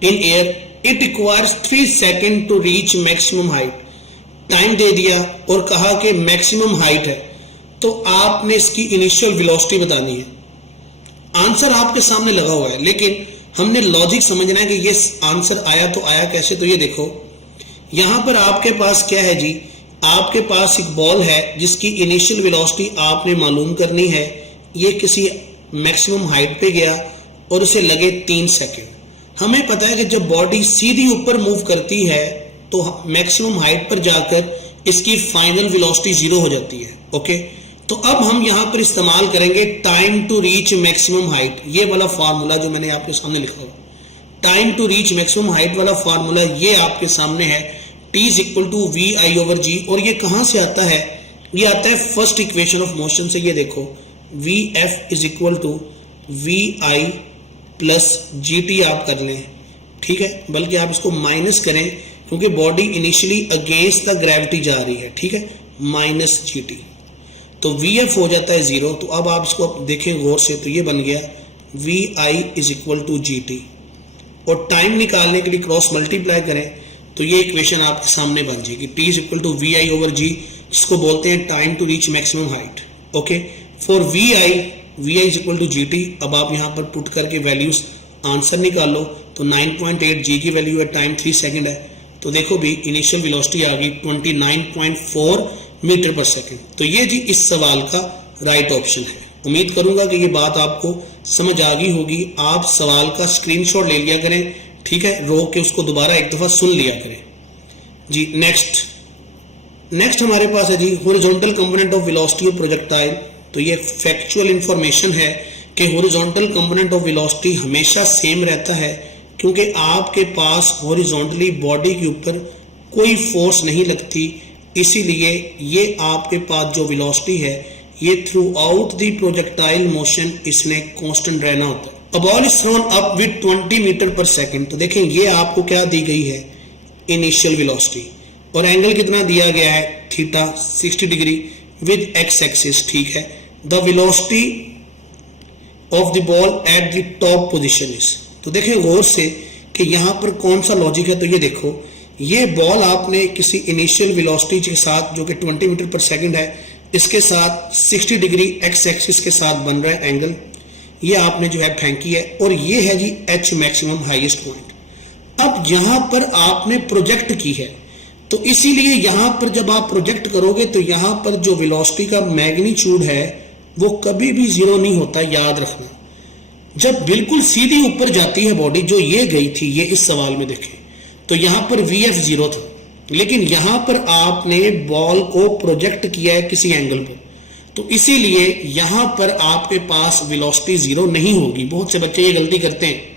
in air, it requires 3 second to reach maximum height. Time दे दिया और कहा कि मैक्सिमम हाइट है, तो आपने इसकी इनिशियल वेलोसिटी बतानी है। आंसर आपके सामने लगा हुआ है, लेकिन हमने लॉजिक समझना है कि ये आंसर आया तो आया कैसे। तो ये देखो यहां पर आपके पास क्या है जी, आपके पास एक बॉल है जिसकी इनिशियल वेलोसिटी आपने मालूम करनी है। ये किसी मैक्सिमम हाइट पे गया और उसे लगे 3 सेकेंड। हमें पता है कि जब बॉडी सीधी ऊपर मूव करती है तो मैक्सिमम हाइट पर जाकर इसकी फाइनल वेलोसिटी 0 हो जाती है। ओके, तो अब हम यहां पर इस्तेमाल करेंगे time to reach maximum height, ये वाला फार्मूला जो मैंने आपके सामने लिखा हुआ। Time to reach maximum height वाला फार्मूला ये आपके सामने है, T is equal to we i over g. और ये कहां से आता है, ये आता है फर्स्ट इक्वेशन ऑफ मोशन से। ये देखो V F is equal to we I plus G T आप कर लें, ठीक है, बल्कि आप इसको माइनस करें क्योंकि body initially against the gravity जा रही है, ठीक है, माइनस जी टी, तो वी एफ हो जाता है 0। तो अब आप इसको देखें गौर से, तो ये बन गया V I is equal to ji T, और टाइम निकालने के लिए क्रॉस मल्टीप्लाई करें तो ये इक्वेशन आपके सामने बन जाएगी, T is equal to we i over g, जिसको बोलते हैं time to reach maximum height. Okay, for v I is equal to ji t. अब आप यहाँ पर पुट करके वैल्यूज आंसर निकालो, तो 9.8 जी की वैल्यू है, टाइम 3 सेकेंड है, तो देखो भी इनिशियल वेलोसिटी आ गई 29.4 मीटर पर सेकेंड। तो ये जी इस सवाल का राइट ऑप्शन है। उम्मीद करूंगा कि ये बात आपको समझ आ गई होगी। आप सवाल का स्क्रीनशॉट ले लिया करें, ठीक है, रोक के उसको दोबारा एक दफा सुन लिया करें जी। नेक्स्ट हमारे पास है जी horizontal component of velocity of projectile. तो ये फैक्चुअल इंफॉर्मेशन है कि हॉरिजॉन्टल कंपोनेंट ऑफ वेलोसिटी हमेशा सेम रहता है, क्योंकि आपके पास हॉरिजॉन्टली बॉडी के ऊपर कोई फोर्स नहीं लगती, इसीलिए ये आपके पास जो वेलोसिटी है ये through out the projectile motion इसने कांस्टेंट रहना होता है। A ball is thrown up with 20 metre per second. तो देखें ये आपको क्या दी गई है, इनिशियल वेलोसिटी, और एंगल कितना दिया गया है, theta 60 degree with x axis, ठीक है। The velocity of the ball at the top position is. तो देखें गौर से कि यहाँ पर कौन सा लॉजिक है। तो ये देखो ये बॉल आपने किसी इनिशियल वेलोसिटी के साथ जो कि 20 मीटर पर सेकेंड है, इसके साथ 60 डिग्री एक्स एक्सिस के साथ बन रहा है एंगल, ये आपने जो है फेंकी है, और ये है जी एच मैक्सिमम हाईएस्ट पॉइंट। अब यहां पर आपने प्रोजेक्ट की है, तो इसीलिए यहां पर जब आप प्रोजेक्ट करोगे तो यहां पर जो वेलोसिटी का मैग्नीट्यूड है वो कभी भी 0 नहीं होता, याद रखना। जब बिल्कुल सीधी ऊपर जाती है बॉडी, जो ये गई थी, ये इस सवाल में देखें, तो यहां पर वी एफ 0 था, लेकिन यहां पर आपने बॉल को प्रोजेक्ट किया है किसी एंगल पर, तो इसीलिए यहां पर आपके पास वेलोसिटी जीरो नहीं होगी। बहुत से बच्चे ये गलती करते हैं।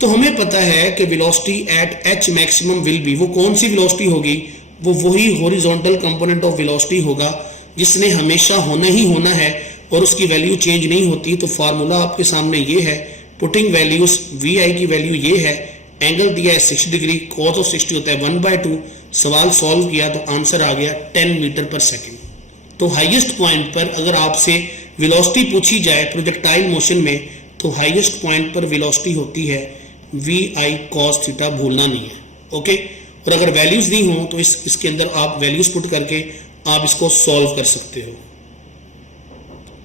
तो हमें पता है कि velocity at H maximum will be, वो कौन सी वेलोसिटी होगी, वो वही हॉरिजॉन्टल कंपोनेंट ऑफ वेलोसिटी होगा जिसने हमेशा होना ही होना है और उसकी वैल्यू चेंज नहीं होती। तो फार्मूला आपके सामने ये है, पुटिंग वैल्यूज, वी आई की वैल्यू ये है, एंगल दिया है 60 डिग्री, कॉस ऑफ 60 होता है 1/2। सवाल सॉल्व किया तो आंसर आ गया 10 मीटर पर सेकेंड। तो हाईएस्ट पॉइंट पर अगर आपसे वेलोसिटी पूछी जाए प्रोजेक्टाइल मोशन में, तो हाईएस्ट पॉइंट पर वेलोसिटी होती है वी आई कॉस थीटा, भूलना नहीं है। ओके, और अगर वैल्यूज दी हो तो इसके अंदर आप वैल्यूज पुट करके आप इसको सॉल्व कर सकते हो।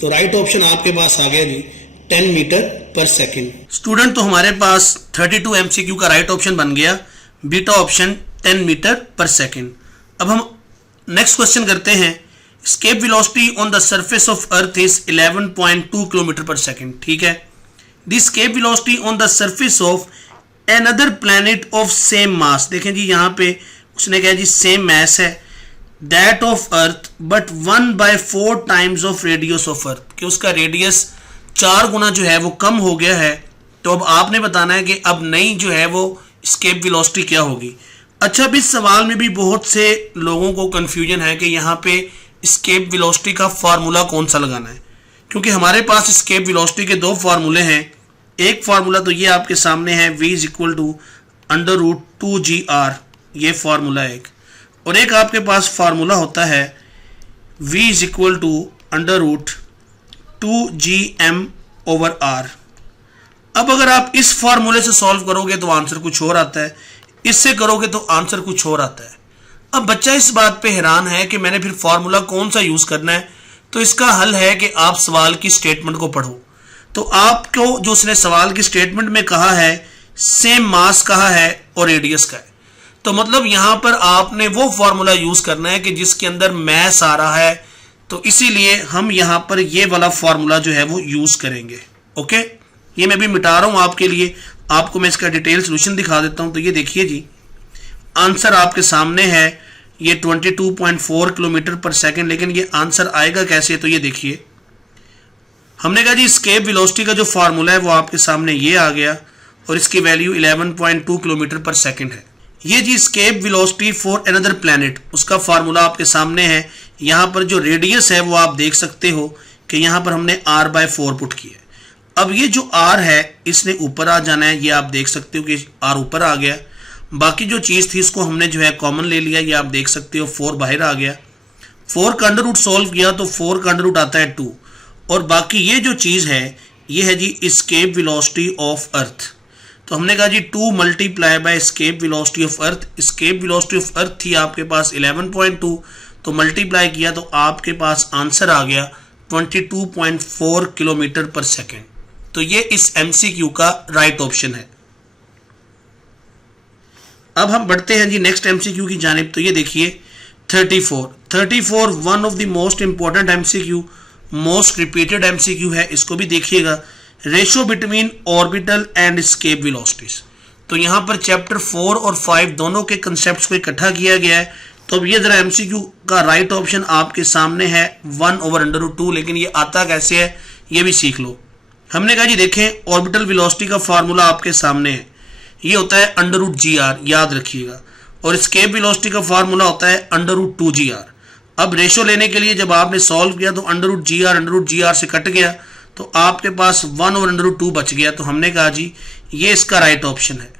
तो राइट ऑप्शन आपके पास आ गया जी 10 मीटर पर सेकेंड। स्टूडेंट, तो हमारे पास 32 MCQ का राइट ऑप्शन बन गया, beta option 10 metre per second. अब हम नेक्स्ट क्वेश्चन करते हैं। escape velocity on the surface of earth is 11.2 kilometre पर सेकेंड। ठीक है, the escape velocity on the surface of another planet of same mass, देखें जी यहाँ पे उसने कहा जी सेम mass है that of earth but 1/4 times of radius of earth, कि उसका रेडियस 4 गुना जो है वो कम हो गया है। तो अब आपने बताना है कि अब नई जो है वो escape velocity क्या होगी। अच्छा, अब इस सवाल में भी बहुत से लोगों को कंफ्यूजन है कि यहाँ पे escape velocity का फार्मूला कौन सा लगाना है, क्योंकि हमारे पास escape velocity के दो फार्मूले हैं। एक फार्मूला तो ये आपके सामने है, v is equal to √2gr, ये फार्मूला एक, और एक आपके पास फार्मूला होता है v is equal to √2gm/r। अब अगर आप इस फार्मूले से सॉल्व करोगे तो आंसर कुछ और आता है, इससे करोगे तो आंसर कुछ और आता है। अब बच्चा इस बात पे हैरान है कि मैंने फिर फार्मूला कौन सा यूज करना है। तो इसका हल है कि आप सवाल की स्टेटमेंट को पढ़ो। तो आपको जो उसने सवाल की स्टेटमेंट में कहा है, सेम मास कहा है और रेडियस का है, तो मतलब यहां पर आपने वो फार्मूला यूज करना है कि जिसके अंदर मैस आ रहा है। तो इसीलिए हम यहां पर ये वाला फार्मूला जो है वो यूज करेंगे। ओके, ये मैं भी मिटा रहा हूं आपके लिए, आपको मैं इसका डिटेल सोल्यूशन दिखा देता हूं। तो ये देखिए जी, आंसर आपके सामने है, ये 22.4 किलोमीटर पर सेकेंड, लेकिन ये आंसर आएगा कैसे, तो ये देखिए हमने कहा जी escape velocity का जो फार्मूला है वो आपके सामने ये आ गया और इसकी वैल्यू 11.2 किलोमीटर पर सेकेंड है। ये जी escape velocity for another planet, उसका फार्मूला आपके सामने है। यहाँ पर जो रेडियस है वो आप देख सकते हो कि यहाँ पर हमने r/4 पुट किया है। अब ये जो r है इसने ऊपर आ जाना है, ये आप देख सकते हो कि r ऊपर आ गया। बाकी जो चीज़ थी इसको हमने जो है कॉमन ले लिया, ये आप देख सकते हो 4 बाहर आ गया। 4 का अंडर रूट सॉल्व किया तो 4 का अंडर रूट आता है 2, और बाकी ये जो चीज़ है ये है जी escape velocity ऑफ अर्थ। तो हमने कहा जी 2 multiply by escape velocity of earth. escape velocity of earth थी आपके पास 11.2, तो मल्टीप्लाई किया तो आपके पास आंसर आ गया 22.4 किलोमीटर पर सेकेंड। तो ये इस MCQ का राइट ऑप्शन है। अब हम बढ़ते हैं जी नेक्स्ट MCQ की जानिब। तो ये देखिए 34 one of the most important MCQ, most repeated MCQ है, इसको भी देखिएगा। Ratio between orbital and escape velocities। तो यहाँ पर चैप्टर 4 और 5 दोनों के कंसेप्ट को इकट्ठा किया गया है। तो अब ये जरा MCQ का राइट ऑप्शन आपके सामने है 1/√2, लेकिन ये आता कैसे है ये भी सीख लो। हमने कहा जी देखें ऑर्बिटल वेलोसिटी का फार्मूला आपके सामने है, ये होता है √gr, याद रखिएगा, और escape velocity का फार्मूला होता है √2gr। अब रेशो लेने के लिए जब आपने सॉल्व किया तो √gr से कट गया तो आपके पास 1/√2 बच गया। तो हमने कहा जी ये इसका राइट ऑप्शन है।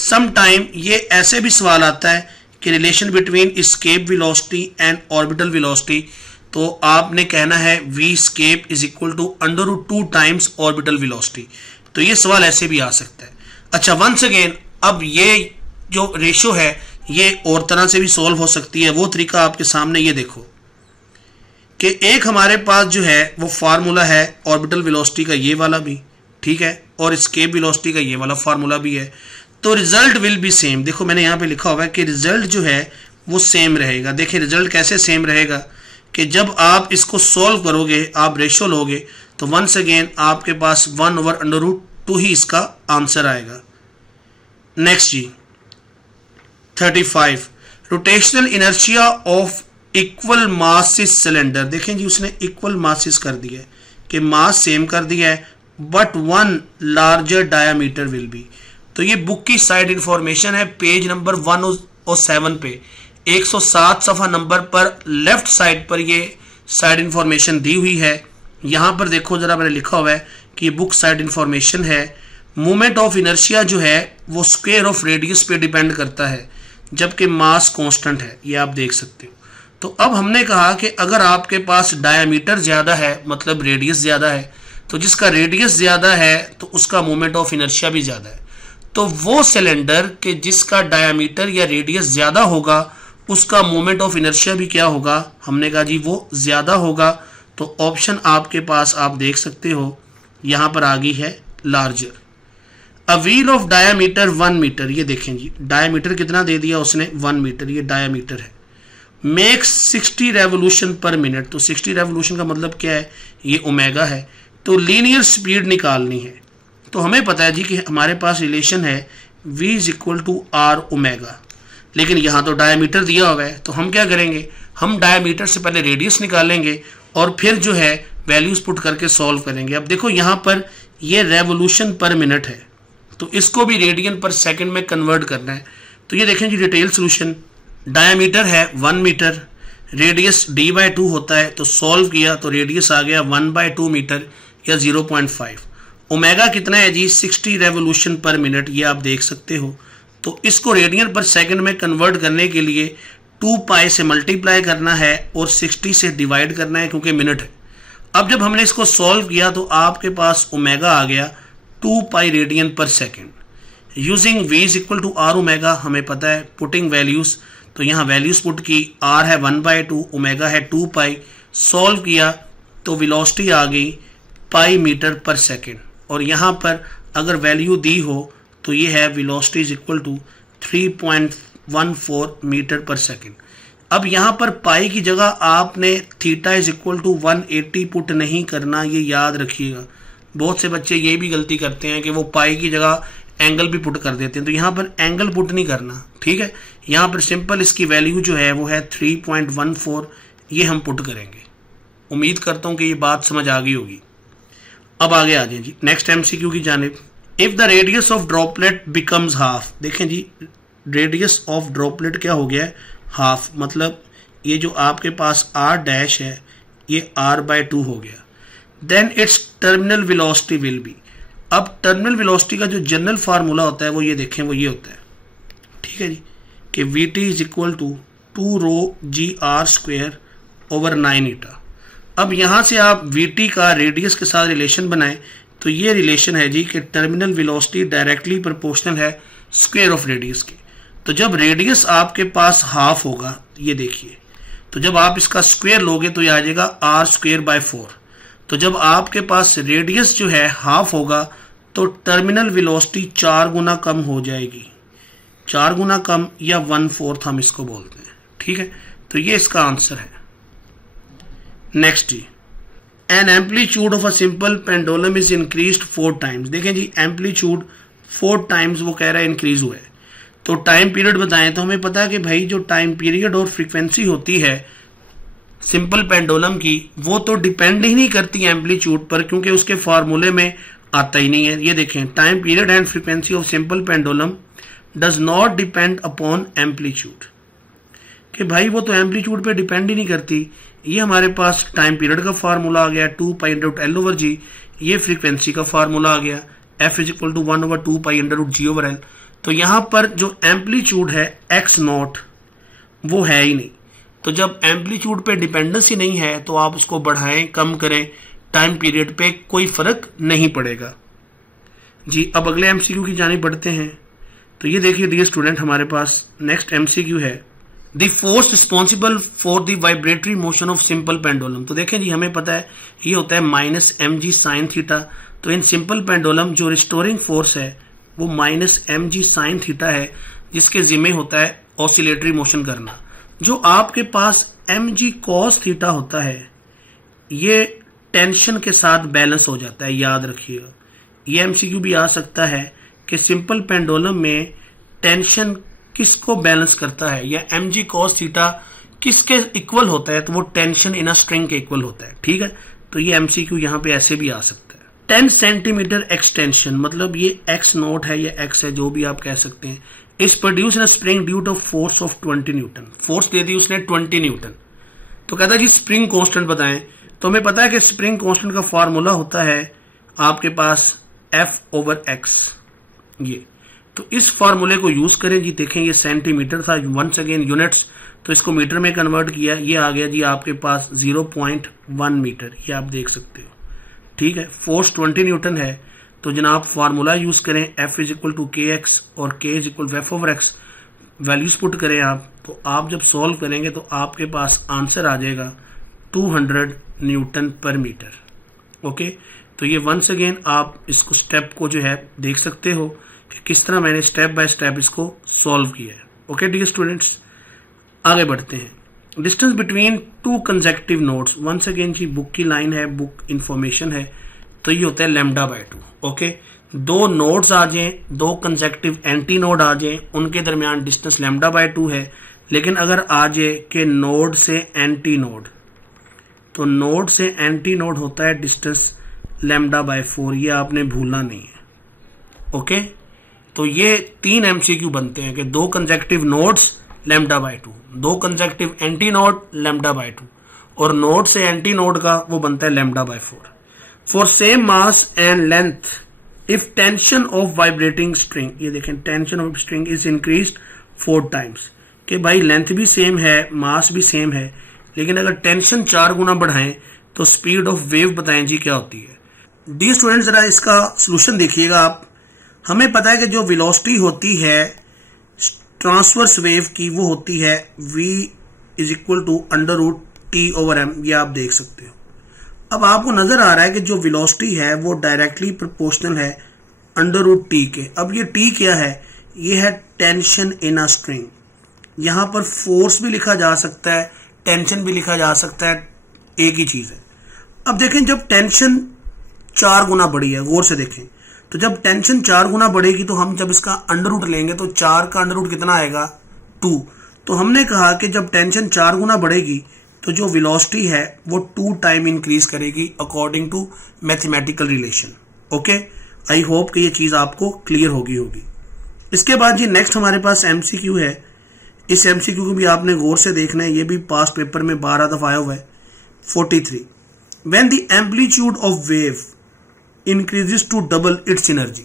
सम टाइम ये ऐसे भी सवाल आता है कि relation between escape velocity and orbital velocity, तो आपने कहना है v escape is equal to √2 times orbital velocity. तो ये सवाल ऐसे भी आ सकता है। अच्छा, वंस अगेन अब ये जो रेशो है ये और तरह से भी सॉल्व हो सकती है। वो तरीका आपके सामने ये देखो कि एक हमारे पास जो है वो फार्मूला है ऑर्बिटल वेलोसिटी का ये वाला भी, ठीक है, और escape velocity का ये वाला फार्मूला भी है। तो रिजल्ट विल बी सेम। देखो मैंने यहाँ पे लिखा हुआ है कि रिजल्ट जो है वो सेम रहेगा। देखिए रिजल्ट कैसे सेम रहेगा कि जब आप इसको सॉल्व करोगे, आप रेशो लोगे, तो वंस अगेन आपके पास 1/√2 ही इसका आंसर आएगा। नेक्स्ट जी 35 rotational inertia of equal masses cylinder, देखें जी उसने इक्वल मासिस कर दिया है कि मास सेम कर दिया है, but one larger diameter will be. तो ये बुक की साइड इंफॉर्मेशन है, पेज नंबर 107 पे 107 सफ़ा नंबर पर लेफ्ट साइड पर ये साइड इंफॉर्मेशन दी हुई है। यहाँ पर देखो ज़रा मैंने लिखा हुआ है कि ये बुक साइड इंफॉर्मेशन है। मोमेंट ऑफ इनर्शिया जो है वो स्क्वायर ऑफ रेडियस पे डिपेंड करता है, जबकि मास कांस्टेंट है, ये आप देख सकते हो। तो अब हमने कहा कि अगर आपके पास डायामीटर ज़्यादा है, मतलब रेडियस ज़्यादा है, तो जिसका रेडियस ज़्यादा है तो उसका मोमेंट ऑफ इनर्शिया भी ज़्यादा है। तो वो सिलेंडर के जिसका डायामीटर या रेडियस ज़्यादा होगा उसका मोमेंट ऑफ इनर्शिया भी क्या होगा, हमने कहा जी वो ज़्यादा होगा। तो ऑप्शन आपके पास आप देख सकते हो यहाँ पर आ गई है larger. A wheel of diameter 1 metre, ये देखें जी डायामीटर कितना दे दिया उसने 1 मीटर, ये डायामीटर है। मेक्स 60 रेवोल्यूशन पर मिनट, तो 60 रेवोल्यूशन का मतलब क्या है, ये ओमेगा है। तो लीनियर स्पीड निकालनी है, तो हमें पता है जी कि हमारे पास रिलेशन है v is equal to R omega, लेकिन यहाँ तो डायमीटर दिया हुआ है। तो हम क्या करेंगे, हम डायमीटर से पहले रेडियस निकालेंगे और फिर जो है वैल्यूज पुट करके सॉल्व करेंगे। अब देखो यहाँ पर ये रेवोल्यूशन पर मिनट है, तो इसको भी रेडियन पर सेकंड में कन्वर्ट करना है। तो ये देखें जी डिटेल सोल्यूशन, डायमीटर है 1 मीटर, रेडियस d/2 होता है, तो सॉल्व किया तो रेडियस आ गया 1/2 मीटर या 0.5। ओमेगा कितना है जी 60 रेवोल्यूशन पर मिनट, ये आप देख सकते हो। तो इसको रेडियन पर सेकंड में कन्वर्ट करने के लिए 2 पाई से मल्टीप्लाई करना है और 60 से डिवाइड करना है क्योंकि मिनट है। अब जब हमने इसको सॉल्व किया तो आपके पास ओमेगा आ गया 2 पाई रेडियन पर second. Using v is equal to R omega, हमें पता है पुटिंग वैल्यूज, तो यहाँ वैल्यूज पुट की, r है 1/2, ओमेगा है 2 पाई, सॉल्व किया तो वेलोसिटी आ गई पाई मीटर पर सेकंड। और यहाँ पर अगर वैल्यू दी हो तो ये है velocity is equal to 3.14 metre पर सेकंड। अब यहाँ पर पाई की जगह आपने theta is equal to 180 put नहीं करना, ये याद रखिएगा। बहुत से बच्चे ये भी गलती करते हैं कि वो पाई की जगह एंगल भी पुट कर देते हैं, तो यहाँ पर एंगल पुट नहीं करना, ठीक है। यहाँ पर सिंपल इसकी वैल्यू जो है वो है 3.14, ये हम पुट करेंगे। उम्मीद करता हूँ कि ये बात समझ आ गई होगी। अब आगे आ जाए जी नेक्स्ट एमसीक्यू की जानिब। If the radius of droplet becomes half, देखें जी रेडियस ऑफ ड्रॉपलेट क्या हो गया है हाफ, मतलब ये जो आपके पास r डैश है ये r/2 हो गया। Then it's terminal velocity will be, अब टर्मिनल वेलोसिटी का जो जनरल फार्मूला होता है वो ये देखें, वो ये होता है, ठीक है जी, कि vt is equal to 2 rho G R square over 9 eta. अब यहाँ से आप vt का रेडियस के साथ रिलेशन बनाएं तो ये रिलेशन है जी कि टर्मिनल वेलोसिटी डायरेक्टली प्रोपोर्शनल है स्क्वायर ऑफ रेडियस के। तो जब रेडियस आपके पास हाफ होगा, ये देखिए, तो जब आप इसका स्क्वायर लोगे तो ये आ जाएगा r²/4। तो जब आपके पास रेडियस जो है हाफ होगा तो टर्मिनल वेलोसिटी 4 गुना कम हो जाएगी, 4 गुना कम या 1/4 हम इसको बोलते हैं, ठीक है। तो ये इसका आंसर है। नेक्स्ट जी, an amplitude of a simple pendulum is increased 4 times. देखें जी एम्पलीट्यूड 4 टाइम्स वो कह रहा है इंक्रीज हुआ है, तो टाइम पीरियड बताएं तो हमें पता है कि भाई जो टाइम पीरियड और फ्रीक्वेंसी होती है सिंपल पेंडुलम की वो तो डिपेंड ही नहीं करती एम्पलीट्यूड पर, क्योंकि उसके फार्मूले में आता ही नहीं है। ये देखें time period and frequency of simple pendulum does not depend upon amplitude, कि भाई वो तो एम्पलीट्यूड पे डिपेंड ही नहीं करती। ये हमारे पास टाइम पीरियड का फार्मूला आ गया 2π/L/G, ये फ्रीक्वेंसी का फार्मूला आ गया f is equal to 1/2π/G/L। तो यहाँ पर जो एम्पलीट्यूड है x0 वो है ही नहीं, तो जब एम्पलीट्यूड पे डिपेंडेंसी नहीं है तो आप उसको बढ़ाएं कम करें टाइम पीरियड पे कोई फर्क नहीं पड़ेगा जी। अब अगले एमसीक्यू की जानिब बढ़ते हैं। तो ये देखिए डियर स्टूडेंट, हमारे पास नेक्स्ट एमसीक्यू है the force responsible for the vibratory motion of simple pendulum. तो देखें जी हमें पता है ये होता है -mg sin थीटा। तो इन सिंपल पेंडुलम जो रिस्टोरिंग फोर्स है वो -mg sin थीटा है, जिसके जिम्मे होता है ऑसिलेटरी मोशन करना। जो आपके पास mg cos थीटा होता है ये टेंशन के साथ बैलेंस हो जाता है, याद रखिएगा। ये एमसीक्यू भी आ सकता है कि सिंपल पेंडुलम में टेंशन किसको बैलेंस करता है, या mg cos थीटा किसके इक्वल होता है, तो वो टेंशन इन अ स्ट्रिंग के इक्वल होता है। ठीक है, तो ये एमसीक्यू यहाँ पे ऐसे भी आ सकता है। 10 सेंटीमीटर एक्सटेंशन, मतलब ये x नोट है या x है, जो भी आप कह सकते हैं, is produce in a spring due to force of 20 newton. Force दे दी उसने 20 न्यूटन। तो कहता है जी स्प्रिंग कांस्टेंट बताएं, तो हमें पता है कि स्प्रिंग कांस्टेंट का फार्मूला होता है आपके पास F/x। ये तो इस फार्मूले को यूज करें जी। देखें ये सेंटीमीटर था, वंस अगेन यूनिट्स, तो इसको मीटर में कन्वर्ट किया, ये आ गया जी आपके पास 0.1 मीटर, ये आप देख सकते हो। ठीक है, फोर्स 20 न्यूटन है, तो जनाब फार्मूला यूज करें F is equal to KX और K is equal to F/x। Values put करें आप, तो आप जब सॉल्व करेंगे तो आपके पास आंसर आ जाएगा 200 न्यूटन पर मीटर। ओके, तो ये वंस अगेन आप इसको स्टेप को जो है देख सकते हो कि किस तरह मैंने स्टेप बाय स्टेप इसको सॉल्व किया है। ओके डियर स्टूडेंट्स, आगे बढ़ते हैं। Distance between two consecutive nodes, once again जी बुक की लाइन है, बुक इंफॉर्मेशन है, तो ये होता है λ/2। ओके, दो नोड्स आ जाएं, दो कंसेक्यूटिव एंटी नोड आ जाएं, उनके दरमियान डिस्टेंस λ/2 है। लेकिन अगर आ जाए कि नोड से एंटी नोड, तो नोड से एंटी नोड होता है डिस्टेंस λ/4, ये आपने भूलना नहीं है। ओके, तो ये 3 एमसीक्यू बनते हैं कि दो कंसेक्यूटिव नोड्स λ/2, दो कंसेक्यूटिव एंटी नोड λ/2, और नोड से एंटी नोड का वो बनता है λ/4। For same mass and length if tension of vibrating string, ये देखें tension of string is increased 4 times, कि भाई लेंथ भी सेम है, मास भी सेम है, लेकिन अगर टेंशन 4 गुना बढ़ाएं तो स्पीड ऑफ वेव बताएं जी क्या होती है। डी स्टूडेंट जरा इसका सोल्यूशन देखिएगा आप। हमें पता है कि जो वेलोसिटी होती है ट्रांसवर्स वेव की वो होती है v is equal to √T/m, ये आप देख सकते हो। अब आपको नजर आ रहा है कि जो वेलोसिटी है वो डायरेक्टली प्रोपोर्शनल है √T के। अब ये T क्या है, ये है टेंशन इन अ स्ट्रिंग। यहाँ पर फोर्स भी लिखा जा सकता है, टेंशन भी लिखा जा सकता है, एक ही चीज है। अब देखें जब टेंशन 4 गुना बढ़ी है, गौर से देखें, तो जब टेंशन 4 गुना बढ़ेगी तो हम जब इसका अंडर लेंगे तो 4 का अंडर कितना आएगा 2। तो हमने कहा कि जब टेंशन 4 गुना बढ़ेगी तो जो वेलोसिटी है वो 2 टाइम इंक्रीज करेगी according to mathematical relation. Okay, I hope कि ये चीज आपको क्लियर होगी। इसके बाद जी नेक्स्ट हमारे पास एमसीक्यू है। इस एमसीक्यू को भी आपने गौर से देखना है, ये भी पास पेपर में 12 दफा आया हुआ है। 43 when the amplitude of wave increases to double its energy,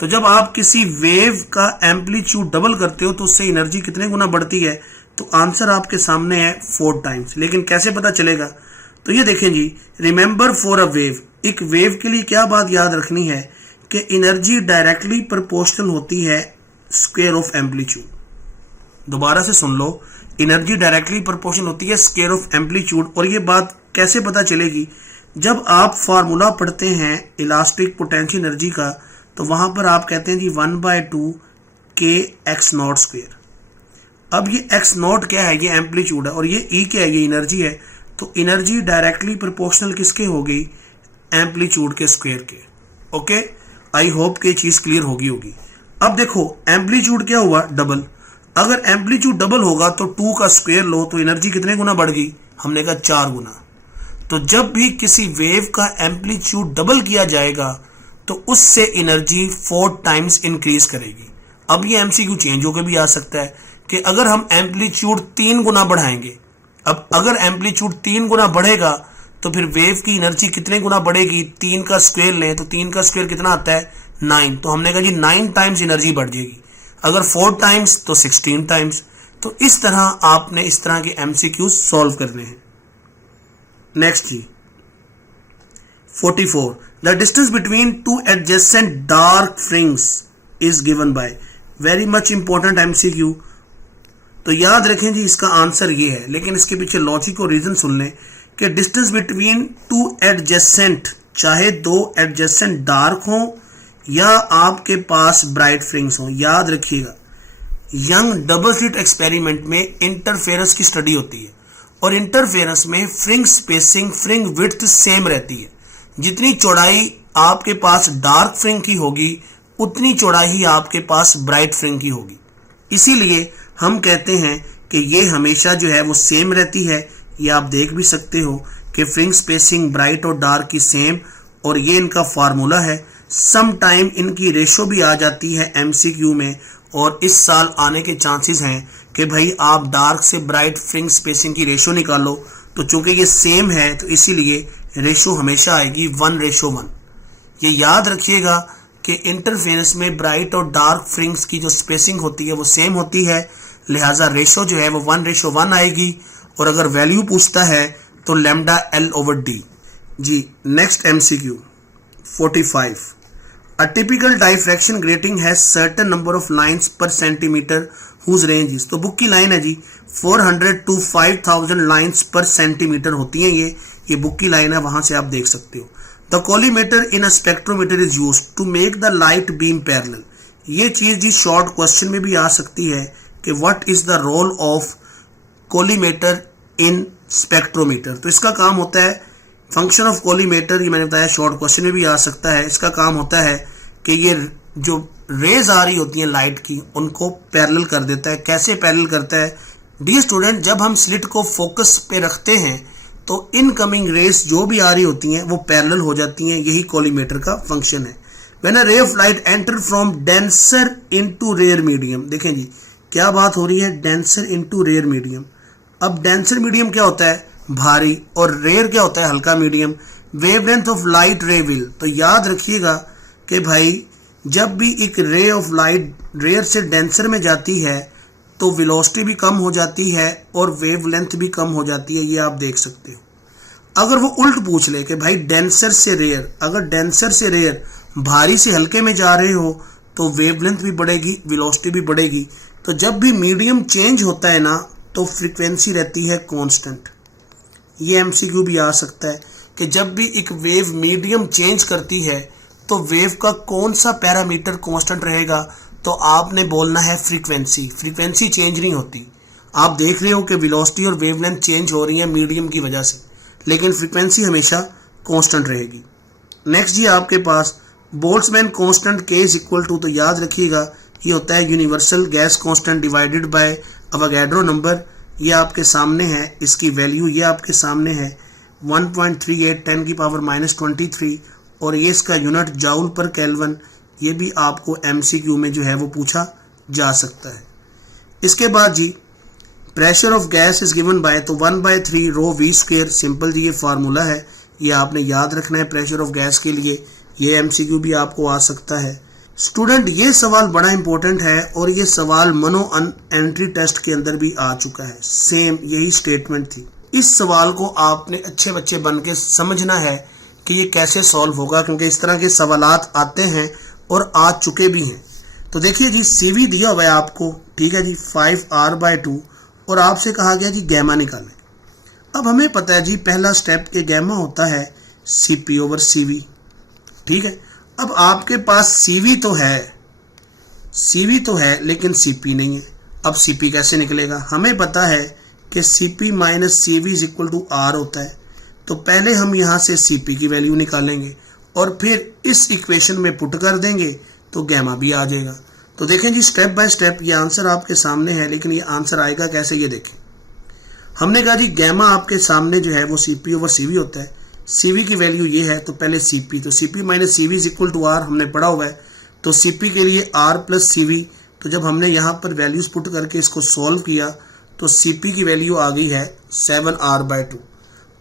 तो जब आप किसी वेव का एम्पलीट्यूड डबल करते हो तो उससे एनर्जी कितने गुना बढ़ती है, तो आंसर आपके सामने है 4 टाइम्स। लेकिन कैसे पता चलेगा, तो ये देखें जी, रिमेंबर फॉर अ वेव, एक वेव के लिए क्या बात याद रखनी है कि एनर्जी डायरेक्टली प्रोपोर्शनल होती है स्क्वायर ऑफ एम्पलीट्यूड। दोबारा से सुन लो, एनर्जी डायरेक्टली प्रोपोर्शनल होती है स्क्वायर ऑफ एम्पलीट्यूड। और ये बात कैसे पता चलेगी, जब आप फार्मूला पढ़ते हैं इलास्टिक पोटेंशियल एनर्जी का, तो वहां पर आप कहते हैं जी 1/2 kx0²। अब ये x0 क्या है, ये एम्पलीट्यूड है, और ये E क्या है, ये एनर्जी है। तो एनर्जी डायरेक्टली प्रोपोर्शनल किसके हो गई, एम्पलीट्यूड के स्क्वायर के। ओके, आई होप कि चीज क्लियर होगी। अब देखो एम्पलीट्यूड क्या हुआ, डबल। अगर एम्पलीट्यूड डबल होगा तो 2 का स्क्वायर लो तो एनर्जी कितने गुना बढ़ गई, हमने कहा 4 गुना। तो जब भी किसी वेव का एम्पलीट्यूड डबल किया जाएगा तो उससे एनर्जी 4 टाइम्स इंक्रीज करेगी। अब ये एमसीक्यू चेंज होकर भी आ सकता है कि अगर हम एम्पलीट्यूड 3 गुना बढ़ाएंगे, अब अगर एम्पलीट्यूड 3 गुना बढ़ेगा तो फिर वेव की एनर्जी कितने गुना बढ़ेगी, 3 का स्क्वायर लें तो 3 का स्क्वायर कितना आता है 9। तो हमने कहा जी 9 टाइम्स एनर्जी बढ़ जाएगी, अगर 4 टाइम्स तो 16 टाइम्स। तो इस तरह आपने इस तरह के एमसीक्यू सॉल्व करने हैं। नेक्स्ट जी 44 the distance between 2 adjacent dark fringes is given by, very much important MCQ. तो याद रखें जी इसका आंसर ये है, लेकिन इसके पीछे लॉजिक और रीजन सुन लें कि डिस्टेंस बिटवीन 2 एडजेसेंट, चाहे 2 एडजेसेंट डार्क हो या आपके पास ब्राइट फ्रिंग्स हो। याद रखिएगा यंग डबल स्लिट एक्सपेरिमेंट में इंटरफेरेंस की स्टडी होती है, और इंटरफेरेंस में फ्रिंग स्पेसिंग, फ्रिंग विड्थ सेम रहती है। जितनी चौड़ाई आपके पास डार्क फ्रिंग की होगी उतनी चौड़ाई ही आपके पास ब्राइट फ्रिंग की होगी। इसीलिए हम कहते हैं कि ये हमेशा जो है वो सेम रहती है। ये आप देख भी सकते हो कि फ्रिंज स्पेसिंग ब्राइट और डार्क की सेम, और ये इनका फार्मूला है। सम टाइम इनकी रेशो भी आ जाती है एमसीक्यू में, और इस साल आने के चांसेस हैं कि भाई आप डार्क से ब्राइट फ्रिंज स्पेसिंग की रेशो निकालो। तो चूंकि ये सेम है तो इसीलिए रेशो हमेशा आएगी 1:1। ये याद रखिएगा कि इंटरफेरेंस में ब्राइट और डार्क फ्रिंग्स की जो स्पेसिंग होती है वो सेम होती है, लिहाजा रेशो जो है वो 1:1 आएगी। और अगर वैल्यू पूछता है तो लैम्डा L/D। जी next MCQ 45। A typical diffraction grating has certain number of lines per centimeter whose range is। तो बुक की लाइन है जी 400 to 5000 lines per centimeter होती हैं। ये बुक की लाइन है, वहां से आप देख सकते हो। The collimator in a spectrometer is used to make the light beam parallel। ये चीज जी शॉर्ट क्वेश्चन में भी आ सकती है कि what is the role of collimator in spectrometer। तो इसका काम होता है फंक्शन ऑफ कोलीमेटर, ये मैंने बताया शॉर्ट क्वेश्चन में भी आ सकता है। इसका काम होता है कि ये जो रेज आ रही होती हैं लाइट की उनको पैरेलल कर देता है। कैसे पैरेलल करता है? डियर स्टूडेंट, जब हम स्लिट को फोकस पे रखते हैं तो इनकमिंग रेज जो भी आ रही होती हैं वो पैरेलल हो जाती हैं। यही कोलीमेटर का फंक्शन है। When a ray of light enter from denser into rare medium, देखें जी क्या बात हो रही है, डेंसर इनटू रेयर मीडियम। अब डेंसर मीडियम क्या होता है? भारी, और रेयर क्या होता है? हल्का मीडियम। वेवलेंथ ऑफ लाइट रे विल, तो याद रखिएगा कि भाई जब भी एक रे ऑफ लाइट रेयर से डेंसर में जाती है तो वेलोसिटी भी कम हो जाती है और वेवलेंथ भी कम हो जाती है। ये आप देख सकते हो। अगर वो उल्ट पूछ ले कि भाई डेंसर से रेयर, अगर डेंसर से रेयर भारी से हल्के में जा रहे हो तो वेवलेंथ भी बढ़ेगी, वेलोसिटी भी बढ़ेगी। तो जब भी मीडियम चेंज होता है ना तो फ्रीक्वेंसी रहती है कांस्टेंट। ये एमसीक्यू भी आ सकता है कि जब भी एक वेव मीडियम चेंज करती है तो वेव का कौन सा पैरामीटर कांस्टेंट रहेगा? तो आपने बोलना है फ्रीक्वेंसी। फ्रीक्वेंसी चेंज नहीं होती। आप देख रहे हो कि वेलोसिटी और वेवलेंथ चेंज हो रही है मीडियम की वजह से, लेकिन फ्रीक्वेंसी हमेशा कांस्टेंट रहेगी। नेक्स्ट जी आपके पास Boltzmann constant K is equal to, तो याद रखिएगा ये होता है universal gas constant divided by Avogadro number. ये आपके सामने है, इसकी वैल्यू ये आपके सामने है 1.38 10 की पावर -23, और ये इसका यूनिट जाउल पर केल्विन। ये भी आपको एमसीक्यू में जो है वो पूछा जा सकता है। इसके बाद जी pressure of gas is given by, तो 1/3 रो वी स्क्वायर। सिंपल जी ये फार्मूला है, ये आपने याद रखना है प्रेशर ऑफ गैस के लिए। ये एमसीक्यू भी आपको आ सकता है। स्टूडेंट ये सवाल बड़ा इंपॉर्टेंट है और ये सवाल मनो एंट्री टेस्ट के अंदर भी आ चुका है। सेम यही स्टेटमेंट थी। इस सवाल को आपने अच्छे बच्चे बन के समझना है कि ये कैसे सॉल्व होगा, क्योंकि इस तरह के सवालात आते हैं और आ चुके भी हैं। तो देखिए जी सीवी दिया हुआ है आपको, ठीक है जी 5r/2, और आपसे कहा गया जी गैमा निकालें। अब हमें पता है जी पहला स्टेप के गैमा होता है CP/CV, ठीक है। अब आपके पास CV तो है लेकिन CP नहीं है। अब CP कैसे निकलेगा? हमें पता है कि CP - CV = R होता है। तो पहले हम यहाँ से CP की वैल्यू निकालेंगे और फिर इस इक्वेशन में पुट कर देंगे तो गैमा भी आ जाएगा। तो देखें जी स्टेप बाय स्टेप ये आंसर आपके सामने है, लेकिन ये आंसर आएगा कैसे ये देखें। हमने कहा जी गैमा आपके सामने जो है वो CP/CV होता है। CV की वैल्यू ये है, तो पहले CP, तो CP - CV = R हमने पढ़ा हुआ है। तो CP के लिए R + CV, तो जब हमने यहाँ पर वैल्यूज पुट करके इसको सॉल्व किया तो CP की वैल्यू आ गई है 7r/2।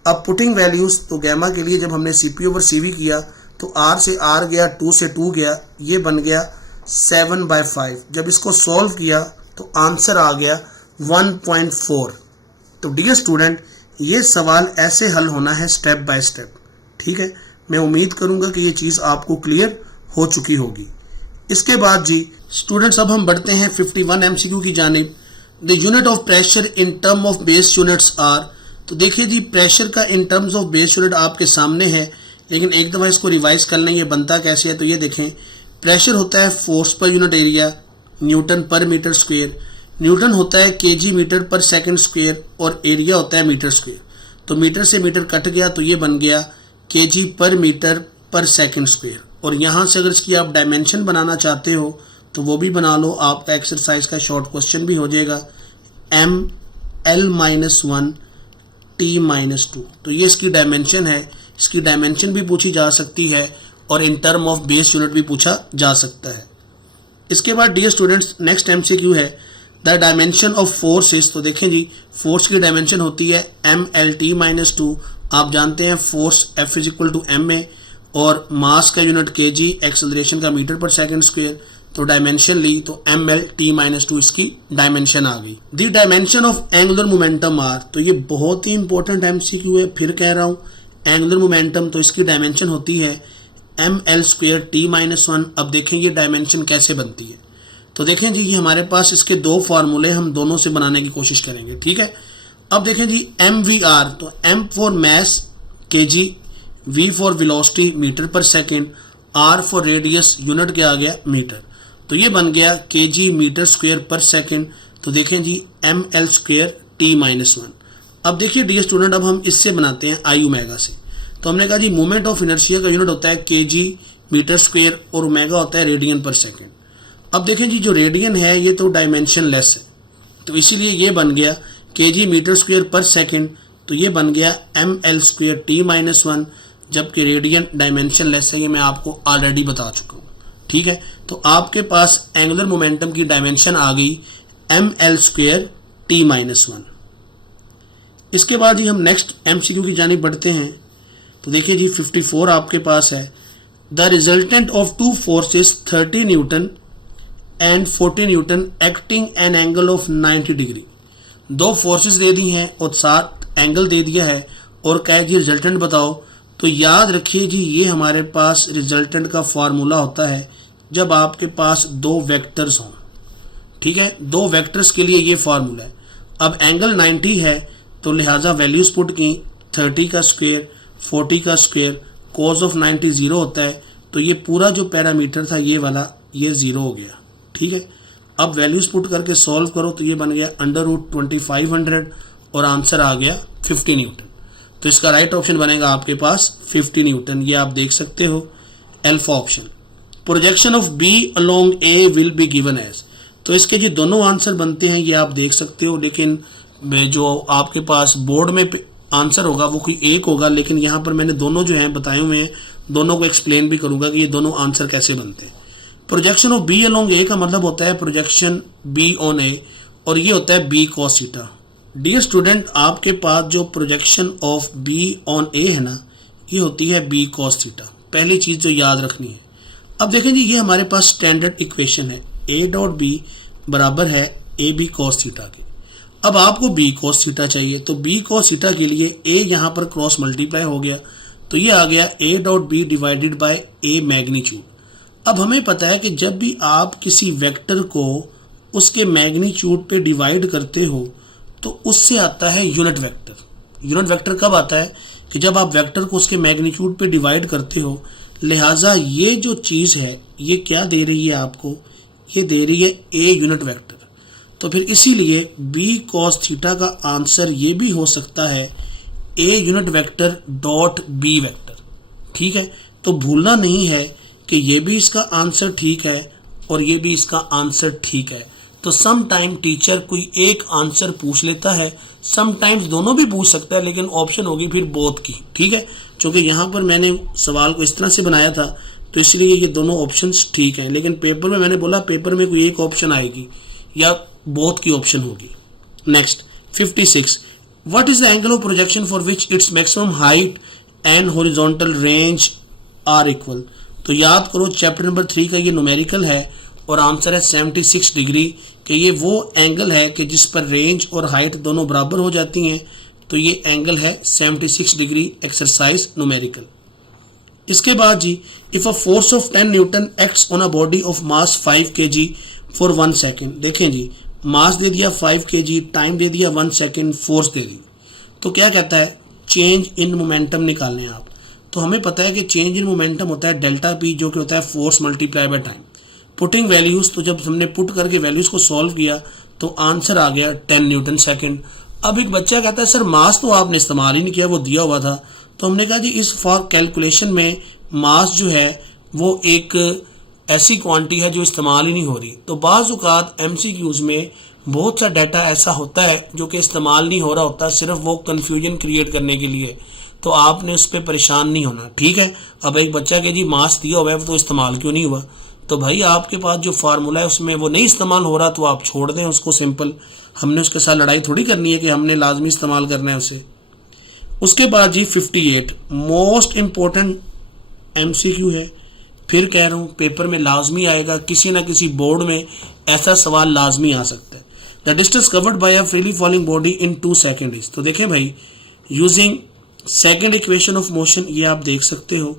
अब पुटिंग वैल्यूज, तो गैमा के लिए जब हमने CP/CV किया तो R से R गया, 2 से 2 गया, ये बन गया 7/5। जब इसको सॉल्व किया तो आंसर आ गया 1.4। तो डियर स्टूडेंट ये सवाल ऐसे हल होना है स्टेप बाय स्टेप, ठीक है। मैं उम्मीद करूंगा कि ये चीज़ आपको क्लियर हो चुकी होगी। इसके बाद जी स्टूडेंट्स अब हम बढ़ते हैं 51 MCQ की जानिब। The unit of pressure in term of base units are, तो देखिए जी प्रेशर का in terms of base unit आपके सामने है, लेकिन एक दफ़ा इसको रिवाइज कर लें ये बनता कैसे है। तो ये देखें प्रेशर होता है force per unit area Newton पर मीटर स्क्वेयर, न्यूटन होता है kg मीटर पर सेकंड स्क्वेयर, और एरिया होता है मीटर स्क्वेयर। तो मीटर से मीटर कट गया तो ये बन गया kg पर मीटर पर सेकंड स्क्वेयर। और यहाँ से अगर इसकी आप डायमेंशन बनाना चाहते हो तो वो भी बना लो, आपका एक्सरसाइज का शॉर्ट क्वेश्चन भी हो जाएगा। ml-1 t-2, तो ये इसकी डायमेंशन है, इसकी डायमेंशन भी पूछी जा सकती है और इन टर्म ऑफ बेस यूनिट भी पूछा जा सकता है। इसके बाद डियर स्टूडेंट्स नेक्स्ट MCQ है द डायमेंशन ऑफ फोर्सेस। तो देखें जी, फोर्स की डायमेंशन होती है mlt-2। आप जानते हैं फोर्स F = ma और मास का यूनिट kg, एक्सेलरेशन का मीटर पर सेकंड स्क्वायर। तो डायमेंशन ली तो mlt-2 इसकी डायमेंशन आ गई। The dimension of angular momentum are, तो ये बहुत ही इंपॉर्टेंट MCQ है, फिर कह रहा हूँ एंगुलर मोमेंटम, तो इसकी डायमेंशन होती है ml²t-1। अब देखेंगे डायमेंशन कैसे बनती है। तो देखें जी, ये हमारे पास इसके दो फार्मूले, हम दोनों से बनाने की कोशिश करेंगे, ठीक है। अब देखें जी mvr, तो m for mass kg, v for velocity metre पर second, r for radius, unit क्या आ गया मीटर। तो ये बन गया kg metre square per second. तो देखें जी ml²t-1। अब देखिए डियर स्टूडेंट, अब हम इससे बनाते हैं आई ओमेगा से। तो हमने कहा जी मोमेंट ऑफ इनर्शिया का यूनिट होता है kg मीटर स्क्वायर और ओमेगा होता है रेडियन पर सेकंड। अब देखें जी जो रेडियन है ये तो डायमेंशन लेस है, तो इसीलिए ये बन गया kg metre square per second. तो ये बन गया ml²t-1, जबकि रेडियन डायमेंशन लेस है, ये मैं आपको ऑलरेडी बता चुका हूँ, ठीक है। तो आपके पास एंगुलर मोमेंटम की डायमेंशन आ गई ml²t-1। इसके बाद ही हम नेक्स्ट MCQ की जानिब बढ़ते हैं। तो देखिए जी 54 आपके पास है the resultant of two forces 30 Newton and 40 Newton acting an angle of 90 degree. दो फोर्सेस दे दी हैं और 7 एंगल दे दिया है और कहे जी रिजल्टेंट बताओ। तो याद रखिए जी, ये हमारे पास रिजल्टेंट का फार्मूला होता है जब आपके पास दो वेक्टर्स हों, ठीक है। दो वेक्टर्स के लिए ये फार्मूला है। अब एंगल 90 है तो लिहाजा वैल्यूज पुट की, 30 का स्क्वायर 40 का स्क्वायर, cos ऑफ 90 0 होता है। तो ये पूरा जो पैरामीटर था ये वाला, ये 0 हो गया, ठीक है। अब वैल्यूज पुट करके सॉल्व करो तो ये बन गया √2500 और आंसर आ गया 50 न्यूटन। तो इसका राइट ऑप्शन बनेगा आपके पास 50 न्यूटन, ये आप देख सकते हो alpha option. Projection of B along A will be given as, तो इसके जो दोनों आंसर बनते हैं ये आप देख सकते हो, लेकिन जो आपके पास बोर्ड में आंसर होगा वो कोई एक होगा, लेकिन यहाँ पर मैंने दोनों जो हैं बताए हुए हैं, दोनों को एक्सप्लेन भी करूंगा कि ये दोनों आंसर कैसे बनते हैं। प्रोजेक्शन ऑफ बी अलोंग ए का मतलब होता है प्रोजेक्शन बी ऑन ए, और ये होता है B cos theta. Dear student, आपके पास जो projection of B on A है ना, ये होती है बी कॉस थीटा, पहली चीज़ जो याद रखनी है। अब देखें जी, ये हमारे पास स्टैंडर्ड इक्वेशन है, ए डॉट बी बराबर है ए बी कॉस थीटा के। अब आपको बी कॉस थीटा चाहिए, तो बी कॉस थीटा के लिए ए यहाँ पर क्रॉस मल्टीप्लाई हो गया, तो ये आ गया A dot B divided by A magnitude. अब हमें पता है कि जब भी आप किसी वेक्टर को उसके मैग्नीट्यूड पे डिवाइड करते हो तो उससे आता है यूनिट वेक्टर। यूनिट वेक्टर कब आता है कि जब आप वेक्टर को उसके मैग्नीट्यूड पे डिवाइड करते हो। लिहाजा ये जो चीज़ है ये क्या दे रही है आपको, ये दे रही है ए यूनिट वेक्टर। तो फिर इसीलिए बी कॉस थीटा का आंसर ये भी हो सकता है A unit vector dot B vector, ठीक है। तो भूलना नहीं है कि ये भी इसका आंसर ठीक है और ये भी इसका आंसर ठीक है। तो सम टाइम टीचर कोई एक आंसर पूछ लेता है, सम टाइम्स दोनों भी पूछ सकता है, लेकिन ऑप्शन होगी फिर बोथ की, ठीक है। क्योंकि यहाँ पर मैंने सवाल को इस तरह से बनाया था तो इसलिए ये दोनों ऑप्शंस ठीक हैं, लेकिन पेपर में मैंने बोला पेपर में कोई एक ऑप्शन आएगी या बोथ की ऑप्शन होगी। Next 56, what is the angle of projection for which its maximum height and horizontal range are equal. तो याद करो चैप्टर नंबर 3 का ये न्यूमेरिकल है और आंसर है 76 डिग्री, कि ये वो एंगल है कि जिस पर रेंज और हाइट दोनों बराबर हो जाती हैं। तो ये एंगल है 76 डिग्री, एक्सरसाइज न्यूमेरिकल। इसके बाद जी, if a force of 10 newton acts on a body of mass 5 kg for 1 second. देखें जी, मास दे दिया 5 kg, टाइम दे दिया 1 सेकेंड, फोर्स दे दी। तो क्या कहता है चेंज इन मोमेंटम निकालने आप। तो हमें पता है कि चेंज इन मोमेंटम होता है डेल्टा पी, जो कि होता है force multiply by time. Putting values, तो जब हमने पुट करके वैल्यूज को सॉल्व किया तो आंसर आ गया 10 न्यूटन सेकेंड। अब एक बच्चा कहता है सर मास तो आपने इस्तेमाल ही नहीं किया, वो दिया हुआ था। तो हमने कहा जी इस फॉर कैलकुलेशन में मास जो है वो एक ऐसी क्वांटिटी है जो इस्तेमाल ही नहीं हो रही। तो बाज़ औक़ात MCQs में बहुत सा डाटा ऐसा होता है जो कि इस्तेमाल नहीं हो रहा होता, सिर्फ वो कन्फ्यूजन क्रिएट करने के लिए। तो आपने उस पर परेशान नहीं होना, ठीक है। अब एक बच्चा के जी मास दिया हुआ है वो तो इस्तेमाल क्यों नहीं हुआ, तो भाई आपके पास जो फार्मूला है उसमें वो नहीं इस्तेमाल हो रहा तो आप छोड़ दें उसको, सिंपल। हमने उसके साथ लड़ाई थोड़ी करनी है कि हमने लाजमी इस्तेमाल करना है उसे। उसके बाद जी 58 मोस्ट इम्पोर्टेंट MCQ है। फिर कह रहा हूँ पेपर में लाजमी आएगा, किसी ना किसी बोर्ड में ऐसा सवाल लाजमी आ सकता है। The distance covered by a freely falling body in 2 second is. तो देखें भाई, using second equation of motion, ये आप देख सकते हो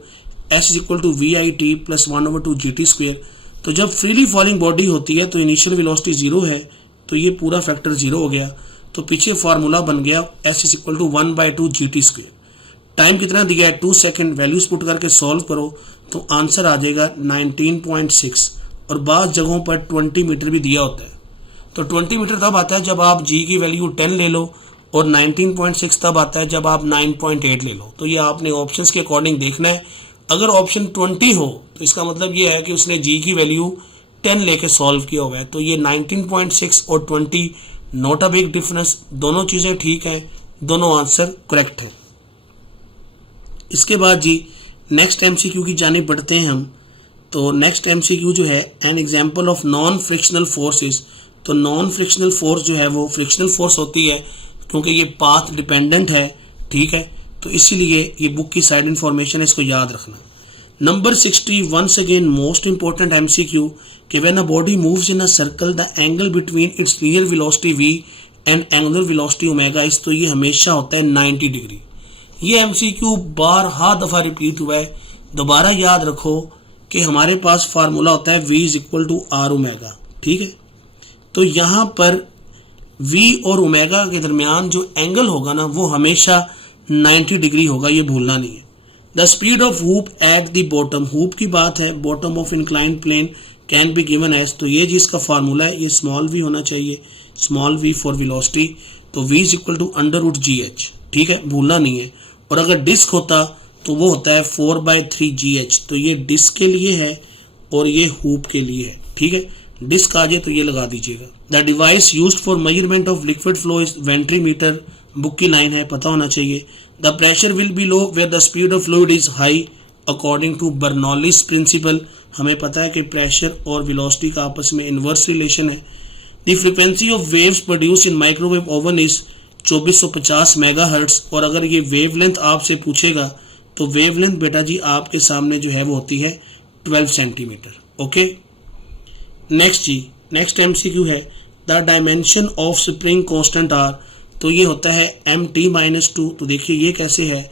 S = VIT + 1/2 GT²। तो जब फ्रीली फॉलिंग बॉडी होती है तो इनिशियल वेलोसिटी 0 है, तो ये पूरा फैक्टर 0 हो गया। तो पीछे फार्मूला बन गया S = 1/2 GT²। टाइम कितना दिया है 2 सेकेंड। वैल्यूज पुट करके सॉल्व करो तो आंसर आ जाएगा 19.6। और बाज़ जगहों पर 20 मीटर भी दिया होता है। तो 20 मीटर तब आता है जब आप G की वैल्यू 10 ले लो, और 19.6 तब आता है जब आप 9.8 ले लो। तो ये आपने ऑप्शंस के अकॉर्डिंग देखना है। अगर ऑप्शन 20 हो तो इसका मतलब ये है कि उसने G की वैल्यू 10 लेके सॉल्व किया हुआ है। तो ये 19.6 और 20 नॉट अ बिग डिफरेंस, दोनों चीज़ें ठीक हैं, दोनों आंसर करेक्ट हैं। इसके बाद जी नेक्स्ट MCQ की जाने बढ़ते हैं हम। तो नेक्स्ट MCQ जो है an example of non frictional forces. तो नॉन फ्रिक्शनल फोर्स जो है वो फ्रिक्शनल फोर्स होती है क्योंकि ये पाथ डिपेंडेंट है, ठीक है। तो इसीलिए ये बुक की साइड इन्फॉर्मेशन है, इसको याद रखना। Number 60 once again most important MCQ कि when a body moves in a circle the angle between its linear velocity v and angular velocity omega is. तो ये हमेशा होता है 90 डिग्री। ये MCQ बारहा दफ़ा रिपीट हुआ है। दोबारा याद रखो कि हमारे पास फार्मूला होता है V = R ओमेगा, ठीक है। तो यहाँ पर V और ओमेगा के दरमियान जो एंगल होगा ना वो हमेशा 90 डिग्री होगा, ये भूलना नहीं है। The speed of hoop at the bottom, hoop की बात है, bottom of inclined plane can be given as. तो ये जिसका फार्मूला है ये स्मॉल v होना चाहिए, स्मॉल v फॉर वेलोसिटी। तो V = √GH, ठीक है, भूलना नहीं है। और अगर डिस्क होता तो वो होता है 4/3 GH। तो ये डिस्क के लिए है और ये हुप के लिए है, ठीक है। डिस्क आ जाए तो ये लगा दीजिएगा। The device used for measurement of liquid flow is venturimeter, book की लाइन है, पता होना चाहिए। The pressure will be low where the speed of fluid is high according to Bernoulli's principle. हमें पता है कि प्रेशर और वेलोसिटी का आपस में इन्वर्स रिलेशन है। The frequency of waves produce in microwave oven is 2450 megahertz. और अगर ये वेवलेंथ आपसे पूछेगा तो वेवलेंथ बेटा जी आपके सामने जो है वो होती है 12 सेंटीमीटर, ओके। नेक्स्ट जी नेक्स्ट MCQ है the dimension of spring constant R। तो ये होता है MT-2। तो देखिए ये कैसे है,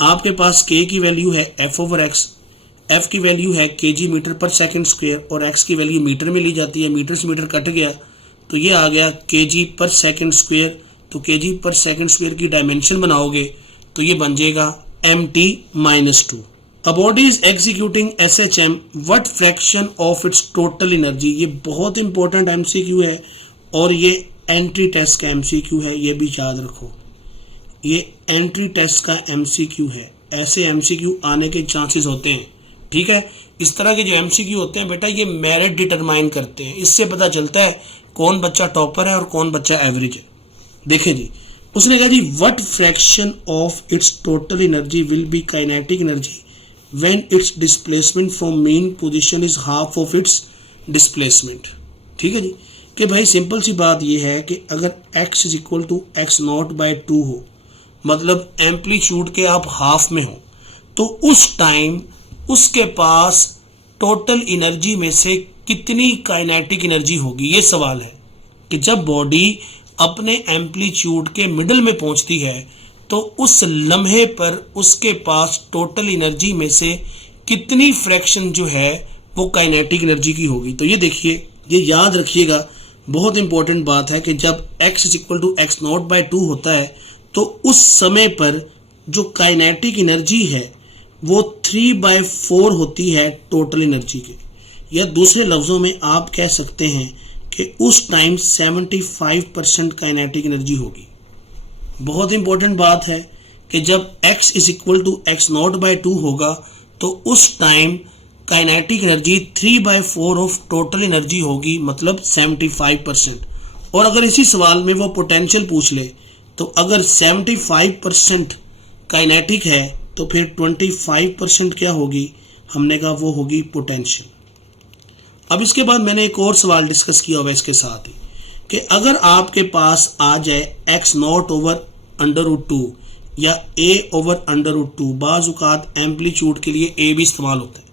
आपके पास K की वैल्यू है F/x, F की वैल्यू है kg मीटर पर सेकंड स्क्वायर और x की वैल्यू मीटर में ली जाती है। मीटर से मीटर कट गया तो ये आ गया kg पर सेकंड स्क्वायर। तो kg पर सेकंड स्क्वायर की डायमेंशन बनाओगे तो ये बन जाएगा MT-2। A body is executing SHM, what fraction of its total energy। ये बहुत इंपॉर्टेंट MCQ है और ये एंट्री टेस्ट का MCQ है, ये भी याद रखो। ये एंट्री टेस्ट का MCQ है, ऐसे MCQ आने के चांसेस होते हैं, ठीक है। इस तरह के जो MCQ होते हैं बेटा ये मेरिट डिटरमाइन करते हैं, इससे पता चलता है कौन बच्चा टॉपर है और कौन बच्चा एवरेज है। देखें जी उसने कहा जी what fraction of its total energy will be kinetic energy when its displacement from mean position is half of its displacement। ठीक है जी कि भाई सिंपल सी बात ये है कि अगर x = x0/2 हो, मतलब एम्पलीट्यूड के आप हाफ में हो, तो उस टाइम उसके पास टोटल एनर्जी में से कितनी काइनेटिक एनर्जी होगी। ये सवाल है कि जब बॉडी अपने एम्पलीट्यूड के मिडल में पहुंचती है तो उस लम्हे पर उसके पास टोटल एनर्जी में से कितनी फ्रैक्शन जो है वो काइनेटिक एनर्जी की होगी। तो ये देखिए, ये याद रखिएगा, बहुत इंपॉर्टेंट बात है कि जब x = x0/2 होता है तो उस समय पर जो काइनेटिक एनर्जी है वो 3/4 होती है टोटल एनर्जी के। या दूसरे लफ्ज़ों में आप कह सकते हैं कि उस टाइम 75% काइनेटिक एनर्जी होगी। बहुत इंपॉर्टेंट बात है कि जब x = x0/2 होगा तो उस time kinetic energy 3/4 of total energy होगी, मतलब 75%। और अगर इसी सवाल में वो पोटेंशियल पूछ ले तो अगर 75% काइनेटिक है तो फिर 25% क्या होगी, हमने कहा वो होगी पोटेंशियल। अब इसके बाद मैंने एक और सवाल डिस्कस किया हुआ इसके साथ ही कि अगर आपके पास आ जाए x0/√2 या a/√2, बाज़ औक़ात एम्पलीट्यूड के लिए a भी इस्तेमाल होता है,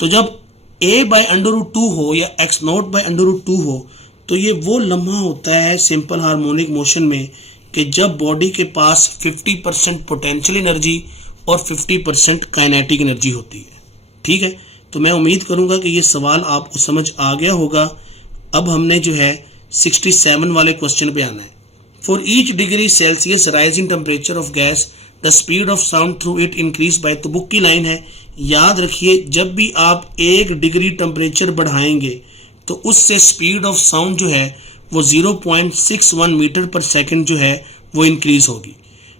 तो जब a/√2 हो या x0/√2 हो तो ये वो लम्हा होता है सिंपल हार्मोनिक मोशन में कि जब बॉडी के पास 50% पोटेंशियल एनर्जी और 50% काइनेटिक एनर्जी होती है। ठीक है, तो मैं उम्मीद करूंगा कि ये सवाल आपको समझ आ गया होगा। अब हमने जो है 67 वाले क्वेश्चन पे आना है। For each degree Celsius rise in temperature of gas the speed of sound through it increase by, तो बुक की लाइन है, याद रखिए जब भी आप 1 डिग्री टेम्परेचर बढ़ाएंगे तो उससे स्पीड ऑफ साउंड जो है वो 0.61 मीटर पर सेकंड जो है वो इंक्रीज होगी।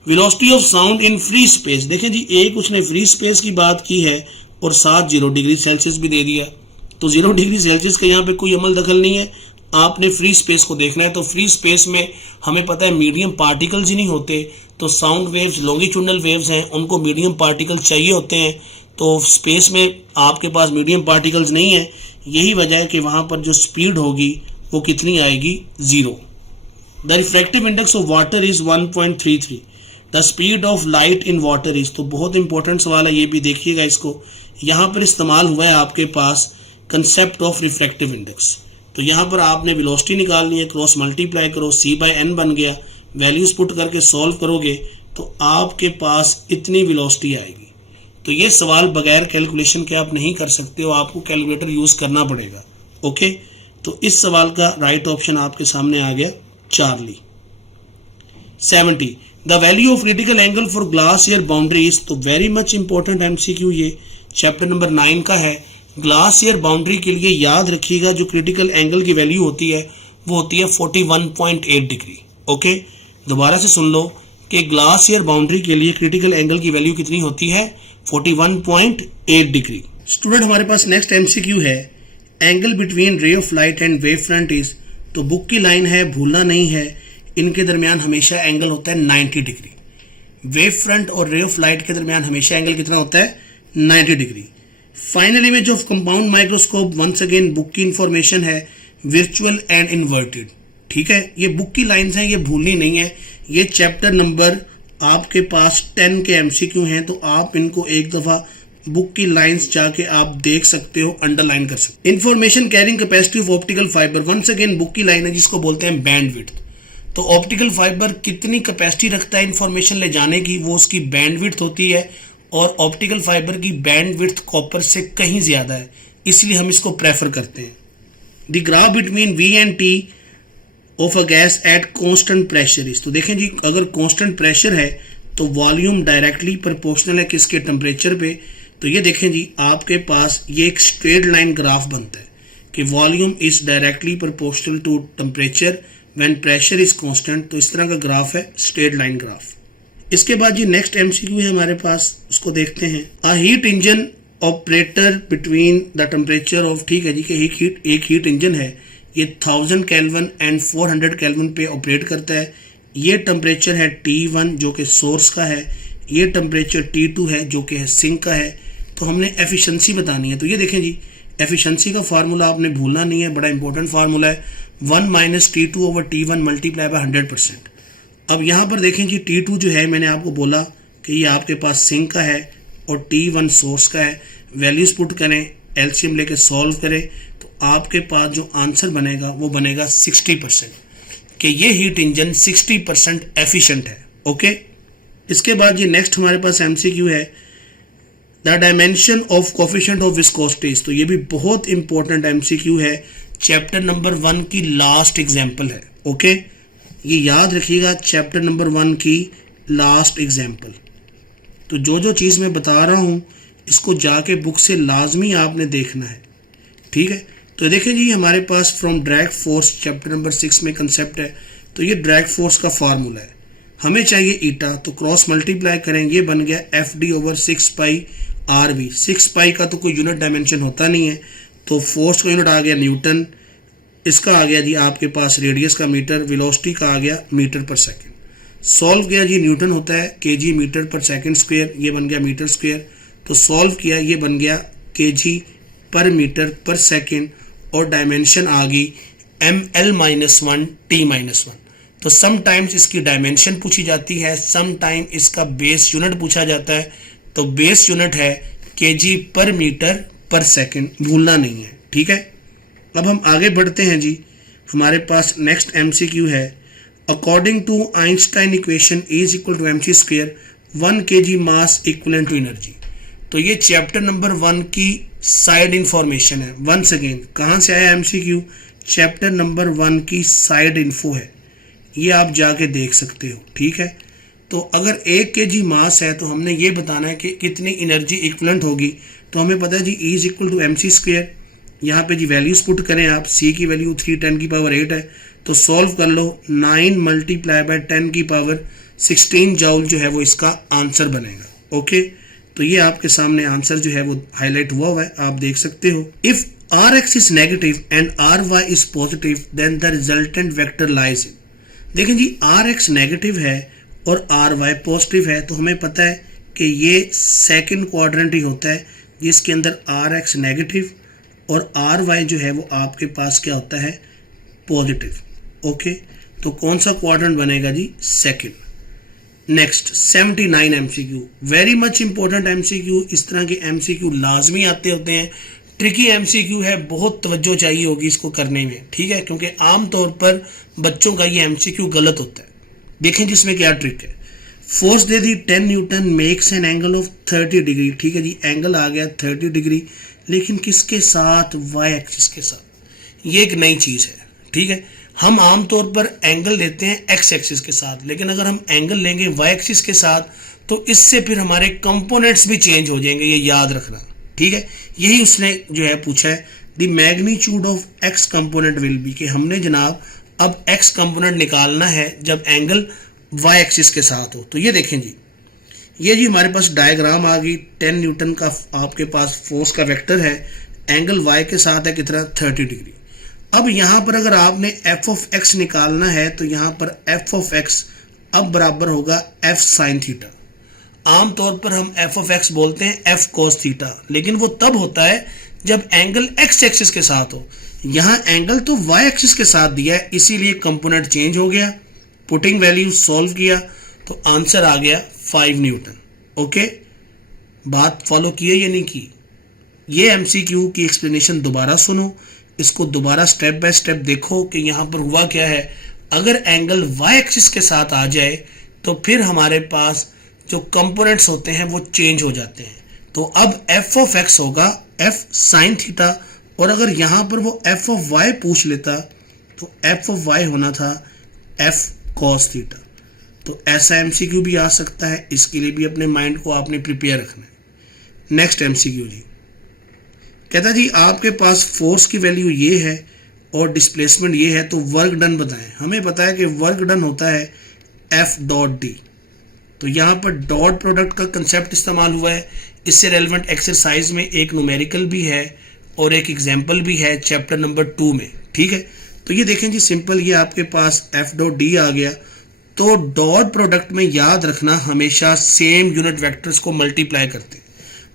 Velocity of sound in free space, देखें जी एक उसने फ्री स्पेस की बात की है और साथ 0 डिग्री सेल्सियस भी दे दिया, तो 0 डिग्री सेल्सियस का यहाँ पे कोई अमल दखल नहीं है, आपने फ्री स्पेस को देखना है। तो फ्री स्पेस में हमें पता है मीडियम पार्टिकल्स ही नहीं होते, तो साउंड वेव्स लॉन्गिट्यूडनल वेव्स हैं, उनको मीडियम पार्टिकल चाहिए होते हैं, तो स्पेस में आपके पास मीडियम पार्टिकल्स नहीं है, यही वजह है कि वहाँ पर जो स्पीड होगी वो कितनी आएगी, 0। The refractive index of water is 1.33, the speed of light in water is, तो बहुत इंपॉर्टेंट सवाल है, ये भी देखिएगा इसको। यहाँ पर इस्तेमाल हुआ है आपके पास कंसेप्ट ऑफ रिफ्रैक्टिव इंडेक्स, तो यहाँ पर आपने वेलोसिटी निकालनी है, क्रॉस मल्टीप्लाई करो, c/n बन गया, वैल्यूज पुट करके सॉल्व करोगे तो आपके पास इतनी वेलोसिटी आएगी। तो ये सवाल बगैर कैलकुलेशन के आप नहीं कर सकते हो, आपको कैलकुलेटर यूज करना पड़ेगा। ओके, तो इस सवाल का राइट ऑप्शन आपके सामने आ गया Charlie. 70 the value of critical angle for glass year boundaries, तो वेरी मच इंपॉर्टेंट MCQ, ये चैप्टर नंबर 9 का है। ग्लास ईयर बाउंड्री के लिए याद रखिएगा जो क्रिटिकल एंगल की वैल्यू होती है वो होती है 41.8 डिग्री। ओके, दोबारा से सुन लो कि ग्लास ईयर बाउंड्री के लिए क्रिटिकल एंगल की वैल्यू कितनी होती है, 41.8 डिग्री। स्टूडेंट हमारे पास नेक्स्ट MCQ है, एंगल बिटवीन रे of light and wave front is, तो बुक की लाइन है, भूलना नहीं है, इनके दरमियान हमेशा एंगल होता है 90 डिग्री। वेव फ्रंट और रे ऑफ लाइट के दरमियान हमेशा एंगल कितना होता है, 90 degree. Final image of compound microscope, once again book की इंफॉर्मेशन है, वर्चुअल एंड इन्वर्टेड। ठीक है, ये बुक की लाइंस हैं, ये भूलनी नहीं है, ये चैप्टर नंबर आपके पास 10 के MCQ हैं, तो आप इनको एक दफ़ा बुक की लाइंस जाके आप देख सकते हो, अंडरलाइन कर सकते हो। Information carrying capacity of optical fibre, once again book की लाइन है जिसको बोलते हैं बैंड विड्थ। तो ऑप्टिकल फाइबर कितनी कैपेसिटी रखता है इंफॉर्मेशन ले जाने की, वो उसकी बैंड विड्थ होती है, और ऑप्टिकल फाइबर की बैंड विड्थ कॉपर से कहीं ज़्यादा है, इसलिए हम इसको प्रेफर करते हैं। The graph between V and T of a gas at constant pressure is, तो देखें जी अगर कांस्टेंट प्रेशर है तो वॉल्यूम डायरेक्टली प्रोपोर्शनल है किसके, टेम्परेचर पे। तो ये देखें जी आपके पास ये एक स्ट्रेट लाइन ग्राफ बनता है कि volume is directly proportional to temperature when pressure is constant, तो इस तरह का ग्राफ है, स्ट्रेट लाइन ग्राफ। इसके बाद ये नेक्स्ट MCQ है हमारे पास, उसको देखते हैं। A heat engine operator between the temperature of, ठीक है जी कि एक हीट इंजन है, ये 1000 केल्विन एंड 400 केल्विन पे ऑपरेट करता है। ये टेम्परेचर है T1 जो कि सोर्स का है, ये टेम्परेचर T2 है जो कि है सिंक का है। तो हमने एफिशिएंसी बतानी है, तो ये देखें जी एफिशिएंसी का फार्मूला आपने भूलना नहीं है, बड़ा इंपॉर्टेंट फार्मूला है, 1 - T2/T1 मल्टीप्लाई बाय 100%। अब यहाँ पर देखें जी T2 जो है मैंने आपको बोला कि ये आपके पास सिंक का है और T1 सोर्स का है, वैल्यूज पुट करें, एलसीएम लेके सॉल्व करें, तो आपके पास जो आंसर बनेगा वो बनेगा 60%, कि ये हीट इंजन 60% एफिशिएंट है। ओके, इसके बाद ये नेक्स्ट हमारे पास MCQ है, the dimension of coefficient of viscosity, तो ये भी बहुत इंपॉर्टेंट MCQ है, चैप्टर नंबर 1 की लास्ट एग्जाम्पल है। ओके, ये याद रखिएगा, चैप्टर नंबर 1 की लास्ट एग्जाम्पल। तो जो जो चीज़ मैं बता रहा हूँ इसको जाके बुक से लाजमी आपने देखना है, ठीक है। तो देखें जी हमारे पास from drag force chapter number 6 में कंसेप्ट है, तो ये ड्रैग फोर्स का फार्मूला है, हमें चाहिए ईटा, तो क्रॉस मल्टीप्लाई करें, ये बन गया FD/6 पाई आर वी। 6 पाई का तो कोई यूनिट डायमेंशन होता नहीं है, तो फोर्स का यूनिट आ गया न्यूटन, इसका आ गया जी आपके पास रेडियस का मीटर, वेलोसिटी का आ गया मीटर पर सेकंड। सॉल्व किया जी, न्यूटन होता है केजी मीटर पर सेकंड स्क्वायर, ये बन गया मीटर स्क्वायर। तो सॉल्व किया, ये बन गया केजी पर मीटर पर सेकंड, और डायमेंशन आ गई ml-1 t-1। तो समटाइम्स इसकी डायमेंशन पूछी जाती है, समटाइम इसका बेस यूनिट पूछा जाता है। तो बेस यूनिट है केजी पर मीटर पर सेकंड, भूलना नहीं है, ठीक है। अब हम आगे बढ़ते हैं जी, हमारे पास नेक्स्ट एमसीक्यू है। According to Einstein equation is equal to mc square 1 kg mass equivalent to energy. तो ये चैप्टर नंबर 1 की साइड इंफॉर्मेशन है। वंस अगेन, कहाँ से आया एमसीक्यू? चैप्टर नंबर 1 की साइड इन्फो है, ये आप जाके देख सकते हो, ठीक है। तो अगर 1 kg मास है तो हमने ये बताना है कि कितनी एनर्जी इक्वलेंट होगी। तो हमें पता है जी is equal to mc square, यहाँ पे जी वैल्यूज पुट करें आप, c की वैल्यू 3×10⁸ है, तो सॉल्व कर लो, 9 × 10⁻16 जूल जो है वो इसका आंसर बनेगा। ओके, तो ये आपके सामने आंसर जो है वो हाईलाइट हुआ है, आप देख सकते हो। If Rx is negative and Ry is positive then the resultant vector lies in. देखें जी, Rx नेगेटिव है और Ry पॉजिटिव है, तो हमें पता है कि ये सेकंड क्वाड्रेंट ही होता है जिसके अंदर Rx नेगेटिव और Ry जो है वो आपके पास क्या होता है? पॉजिटिव। ओके, तो कौन सा क्वाड्रेंट बनेगा जी? Second. Next 79 MCQ, very much important MCQ. इस तरह के एमसीक्यू लाजमी आते होते हैं, ट्रिकी एमसीक्यू है, बहुत तवज्जो चाहिए होगी इसको करने में, ठीक है, क्योंकि आमतौर पर बच्चों का ये एमसीक्यू गलत होता है। देखें जिसमें क्या ट्रिक है। फोर्स दे दी 10 Newton makes an angle of 30 degree. ठीक है जी, एंगल आ गया 30 डिग्री, लेकिन किसके साथ? वाई एक्सिस के साथ। ये एक नई चीज़ है, ठीक है। हम आमतौर पर एंगल लेते हैं एक्स एक्सिस के साथ, लेकिन अगर हम एंगल लेंगे वाई एक्सिस के साथ तो इससे फिर हमारे कंपोनेंट्स भी चेंज हो जाएंगे, ये याद रखना, ठीक है। यही उसने जो है पूछा है, the magnitude of x component will be, कि हमने जनाब अब एक्स कंपोनेंट निकालना है जब एंगल वाई एक्सिस के साथ हो। तो ये देखें जी, ये जी हमारे पास डायग्राम आ गई। 10 न्यूटन का आपके पास फोर्स का वेक्टर है, एंगल वाई के साथ है कितना? 30 डिग्री। अब यहाँ पर अगर आपने एफ ऑफ एक्स निकालना है तो यहाँ पर एफ ऑफ एक्स अब बराबर होगा एफ साइन थीटा। आमतौर पर हम एफ ऑफ एक्स बोलते हैं एफ कोस थीटा, लेकिन वो तब होता है जब एंगल एक्स एक्सिस के साथ हो। यहाँ एंगल तो वाई एक्सिस के साथ दिया है, इसीलिए कंपोनेंट चेंज हो गया। पुटिंग वैल्यू सॉल्व किया तो आंसर आ गया 5 न्यूटन। ओके, बात फॉलो की है या नहीं की? ये एमसीक्यू की एक्सप्लेनेशन दोबारा सुनो, इसको दोबारा स्टेप बाय स्टेप देखो कि यहाँ पर हुआ क्या है। अगर एंगल वाई एक्सिस के साथ आ जाए तो फिर हमारे पास जो कंपोनेंट्स होते हैं वो चेंज हो जाते हैं। तो अब एफ ऑफ एक्स होगा एफ साइन थीटा, और अगर यहाँ पर वो एफ ऑफ वाई पूछ लेता तो एफ ऑफ वाई होना था एफ कॉस थीटा। तो ऐसा एमसीक्यू भी आ सकता है, इसके लिए भी अपने माइंड को आपने प्रिपेयर रखना है। नेक्स्ट एमसीक्यू जी कहता जी आपके पास फोर्स की वैल्यू ये है और डिस्प्लेसमेंट ये है, तो वर्क डन बताएं। हमें पता है कि वर्क डन होता है एफ डॉट डी। तो यहाँ पर डॉट प्रोडक्ट का कंसेप्ट इस्तेमाल हुआ है। इससे रेलेवेंट एक्सरसाइज में एक न्यूमेरिकल भी है और एक एग्जाम्पल भी है चैप्टर नंबर 2 में, ठीक है। तो ये देखें जी, सिंपल ये आपके पास एफ डॉट डी आ गया। तो डॉट प्रोडक्ट में याद रखना हमेशा सेम यूनिट वेक्टर्स को मल्टीप्लाई करते हैं,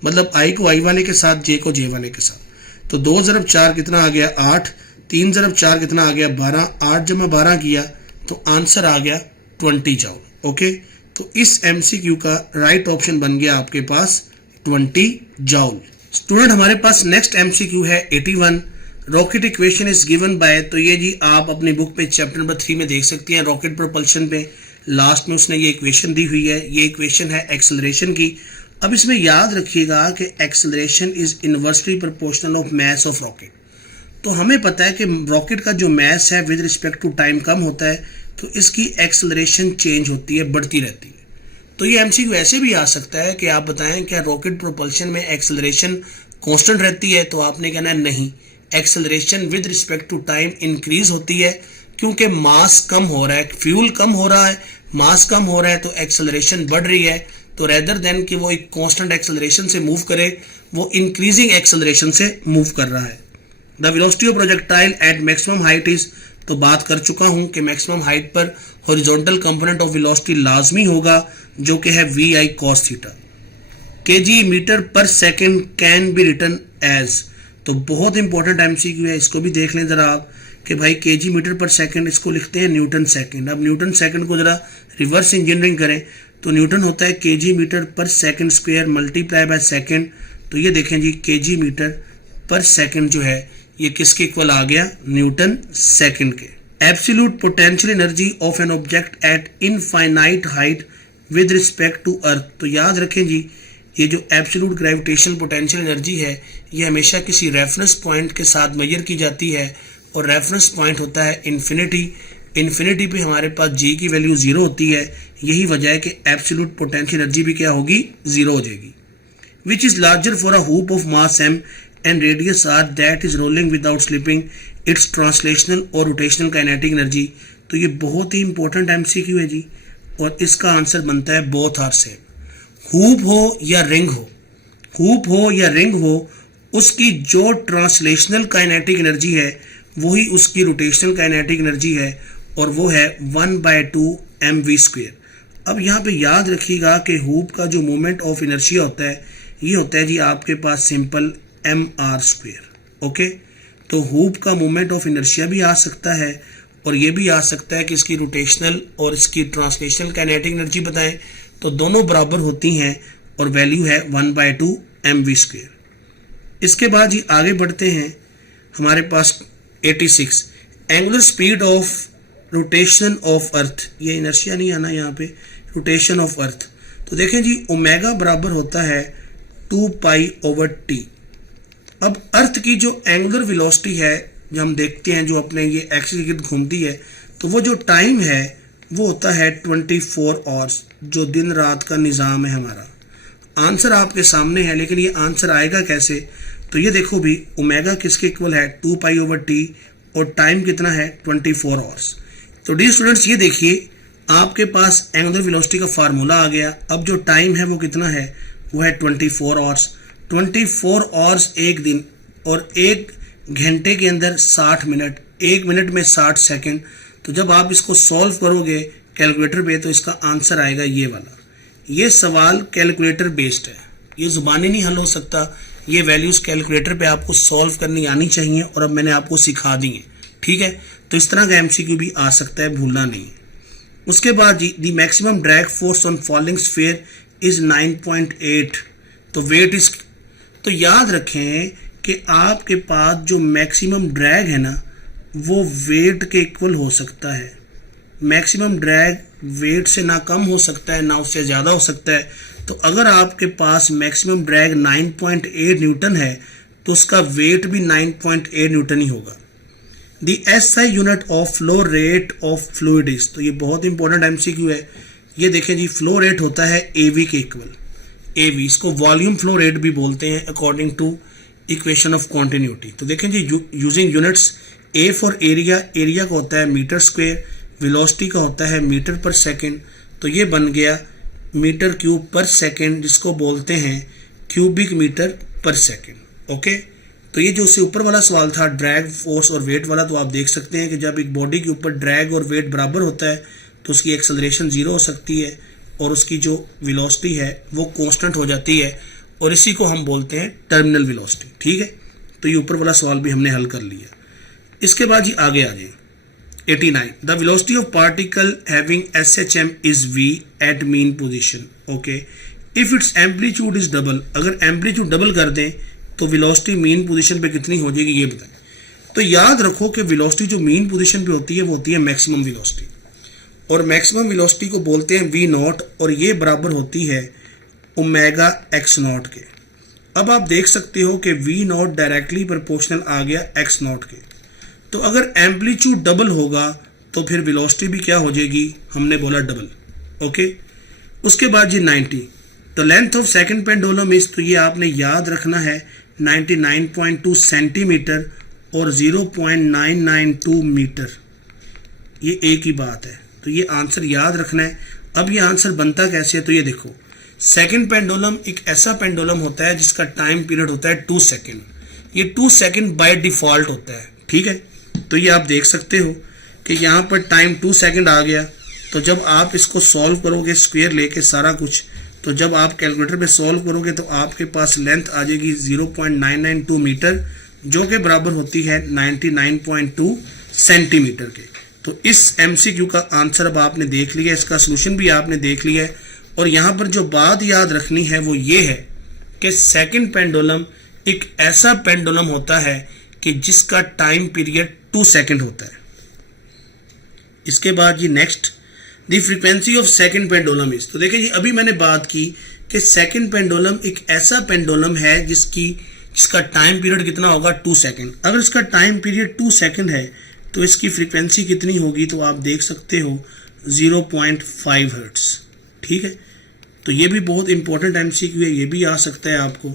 मतलब आई को आई वाले के साथ, जे को जे वाले के साथ। तो 2 × 4 कितना आ गया? 8। 3 × 4 कितना आ गया? 12। 8 जमा 12 किया तो आंसर आ गया 20 जूल। ओके, तो इस एमसीक्यू का राइट ऑप्शन बन गया आपके पास 20 जूल। स्टूडेंट, हमारे पास नेक्स्ट एमसीक्यू है 81। Rocket equation is given by, तो ये जी आप अपनी बुक पे चैप्टर नंबर 3 में देख सकते हैं। रॉकेट प्रोपल्शन पे लास्ट में उसने ये इक्वेशन दी हुई है। ये इक्वेशन है एक्सेलरेशन की। अब इसमें याद रखिएगा कि acceleration is inversely proportional of mass of rocket. तो हमें पता है कि रॉकेट का जो मास है विद रिस्पेक्ट टू टाइम कम होता है, तो इसकी एक्सेलरेशन चेंज होती है, बढ़ती रहती है। तो ये एमसीक्यू ऐसे भी आ सकता है कि आप बताएं क्या रॉकेट प्रोपल्शन में एक्सेलरेशन कांस्टेंट रहती है? तो आपने कहना है नहीं, acceleration with respect to time increase होती है, क्योंकि मास कम हो रहा है, फ्यूल कम हो रहा है, मास कम हो रहा है, तो एक्सेलरेशन बढ़ रही है। तो रेदर देन कि वो एक कांस्टेंट एक्सेलरेशन से मूव करे, वो इंक्रीजिंग एक्सेलरेशन से मूव कर रहा है। The velocity of projectile at maximum height is, तो बात कर चुका हूं कि मैक्सिमम हाइट पर हॉरिजॉन्टल कंपोनेंट ऑफ वेलोसिटी लाजमी होगा जो कि है v i cos theta. KG metre per second can be written as, तो बहुत इंपॉर्टेंट एमसीक्यू है, इसको भी देख लें जरा आप कि भाई केजी मीटर पर सेकंड इसको लिखते हैं न्यूटन सेकंड। अब न्यूटन सेकंड को जरा रिवर्स इंजीनियरिंग करें तो न्यूटन होता है केजी मीटर पर second square multiply by second. तो ये देखें जी केजी मीटर पर सेकंड जो है ये किसके इक्वल आ गया, न्यूटन सेकंड के। Absolute potential energy of an object at infinite height with respect to earth, तो याद रखें जी ये जो एब्सोल्यूट ग्रेविटेशनल पोटेंशियल एनर्जी है ये हमेशा किसी रेफरेंस पॉइंट के साथ मेजर की जाती है और रेफरेंस पॉइंट होता है इन्फिनिटी। इन्फिनिटी पे हमारे पास जी की वैल्यू जीरो होती है, यही वजह है कि एब्सोल्यूट पोटेंशियल एनर्जी भी क्या होगी, जीरो हो जाएगी। Which is larger for a hoop of mass M and radius R that is rolling without slipping its translational और रोटेशनल काइनेटिक एनर्जी। तो ये बहुत ही इंपॉर्टेंट एमसीक्यू है जी और इसका आंसर बनता है बोथ आर सेम। हूप हो या रिंग हो, हूप हो या रिंग हो, उसकी जो ट्रांसलेशनल काइनेटिक एनर्जी है वही उसकी रोटेशनल काइनेटिक एनर्जी है और वो है 1/2 mv²। अब यहाँ पे याद रखिएगा कि हूप का जो मोमेंट ऑफ इनर्शिया होता है ये होता है जी आपके पास सिंपल mr²। ओके, तो हूप का मोमेंट ऑफ इनर्शिया भी आ सकता है और ये भी आ सकता है कि इसकी रोटेशनल और इसकी ट्रांसलेशनल काइनेटिक एनर्जी बताएं, तो दोनों बराबर होती हैं और वैल्यू है 1/2 mv²। इसके बाद जी आगे बढ़ते हैं, हमारे पास 86 angular speed of rotation of earth, ये इनर्शिया नहीं आना यहाँ पे, रोटेशन ऑफ अर्थ। तो देखें जी ओमेगा बराबर होता है 2π/t। अब अर्थ की जो एंगुलर वेलोसिटी है जो हम देखते हैं जो अपने ये एक्सिस के गिर्द घूमती है, तो वो जो टाइम है वो होता है 24 आवर्स, जो दिन रात का निज़ाम है हमारा। आंसर आपके सामने है, लेकिन ये आंसर आएगा कैसे, तो ये देखो भी ओमेगा किसके इक्वल है 2π/t और टाइम कितना है 24 आवर्स। तो डी स्टूडेंट्स ये देखिए आपके पास एंगुलर वेलोसिटी का फार्मूला आ गया। अब जो टाइम है वो कितना है, वो है 24 आवर्स। 24 आवर्स एक दिन और एक घंटे के अंदर 60 मिनट, एक मिनट में 60 सेकंड। तो जब आप इसको सॉल्व करोगे कैलकुलेटर पे तो इसका आंसर आएगा ये वाला। ये सवाल कैलकुलेटर बेस्ड है, ये जुबानी नहीं हल हो सकता, ये वैल्यूज कैलकुलेटर पे आपको सॉल्व करनी आनी चाहिए और अब मैंने आपको सिखा दी है, ठीक है। तो इस तरह का एमसीक्यू भी आ सकता है, भूलना नहीं है। उसके बाद जी the maximum drag force on falling sphere is 9.8, तो वेट इज, तो याद रखें कि आपके पास जो मैक्सिमम ड्रैग है ना वो वेट के इक्वल हो सकता है। मैक्सिमम ड्रैग वेट से ना कम हो सकता है ना उससे ज़्यादा हो सकता है। तो अगर आपके पास मैक्सिमम ड्रैग 9.8 न्यूटन है तो उसका वेट भी 9.8 न्यूटन ही होगा। The SI unit of flow rate of fluid is, तो ये बहुत इंपॉर्टेंट एमसीक्यू है। ये देखें जी फ्लो रेट होता है एवी के इक्वल, एवी इसको वॉल्यूम फ्लो रेट भी बोलते हैं according to equation of continuity. तो देखें जी using units, A for area, area का होता है मीटर स्क्वायर, वेलोसिटी का होता है मीटर पर सेकेंड, तो ये बन गया मीटर क्यूब पर सेकेंड जिसको बोलते हैं cubic metre per second. Okay, तो ये जो उससे ऊपर वाला सवाल था ड्रैग फोर्स और वेट वाला, तो आप देख सकते हैं कि जब एक बॉडी के ऊपर ड्रैग और वेट बराबर होता है तो उसकी एक्सेलरेशन जीरो हो सकती है और उसकी जो वेलोसिटी है वो कांस्टेंट हो जाती है और इसी को हम बोलते हैं टर्मिनल वेलोसिटी, ठीक है। तो ये ऊपर वाला सवाल भी हमने हल कर लिया। इसके बाद जी आगे आ जाए 89 the velocity of particle having SHM is v at mean position. Okay, if its amplitude is double, अगर एम्पलीट्यूड डबल कर दें तो वेलोसिटी मीन पोजीशन पे कितनी हो जाएगी ये बताएं। तो याद रखो कि वेलोसिटी जो मीन पोजीशन पे होती है वो होती है मैक्सिमम वेलोसिटी और मैक्सिमम वेलोसिटी को बोलते हैं v0 और ये बराबर होती है ओमेगा x0 के। अब आप देख सकते हो कि v0 डायरेक्टली प्रोपोर्शनल आ गया x0 के। तो अगर एम्पलीट्यूड डबल होगा तो फिर वेलोसिटी भी क्या हो जाएगी, हमने बोला डबल। ओके, उसके बाद जी 90 the length of second pendulum is, तो ये आपने याद रखना है 99.2 सेंटीमीटर और 0.992 मीटर, ये एक ही बात है। तो ये आंसर याद रखना है। अब ये आंसर बनता कैसे है, तो ये देखो सेकंड पेंडुलम एक ऐसा पेंडुलम होता है जिसका टाइम पीरियड होता है 2 सेकंड। ये 2 सेकंड बाय डिफॉल्ट होता है, ठीक है। तो ये आप देख सकते हो कि यहाँ पर टाइम 2 सेकंड आ गया। तो जब आप इसको सॉल्व करोगे स्क्वायर लेके सारा कुछ, तो जब आप कैलकुलेटर पे सॉल्व करोगे तो आपके पास लेंथ आ जाएगी 0.992 मीटर, जो कि बराबर होती है 99.2 सेंटीमीटर के। तो इस MCQ का आंसर अब आपने देख लिया, इसका सोल्यूशन भी आपने देख लिया है। और यहाँ पर जो बात याद रखनी है वो ये है कि सेकंड पेंडुलम एक ऐसा पेंडुलम होता है कि जिसका टाइम पीरियड 2 सेकंड होता है। इसके बाद ये next, the frequency of second pendulum is. तो देखिए जी, अभी मैंने बात की कि सेकंड पेंडुलम एक ऐसा पेंडुलम है जिसका टाइम पीरियड कितना होगा 2 सेकंड। अगर इसका टाइम पीरियड 2 सेकंड है तो इसकी फ्रीक्वेंसी कितनी होगी, तो आप देख सकते हो 0.5 हर्ट्ज, ठीक है। तो ये भी बहुत इंपॉर्टेंट MCQ है, ये भी आ सकता है आपको।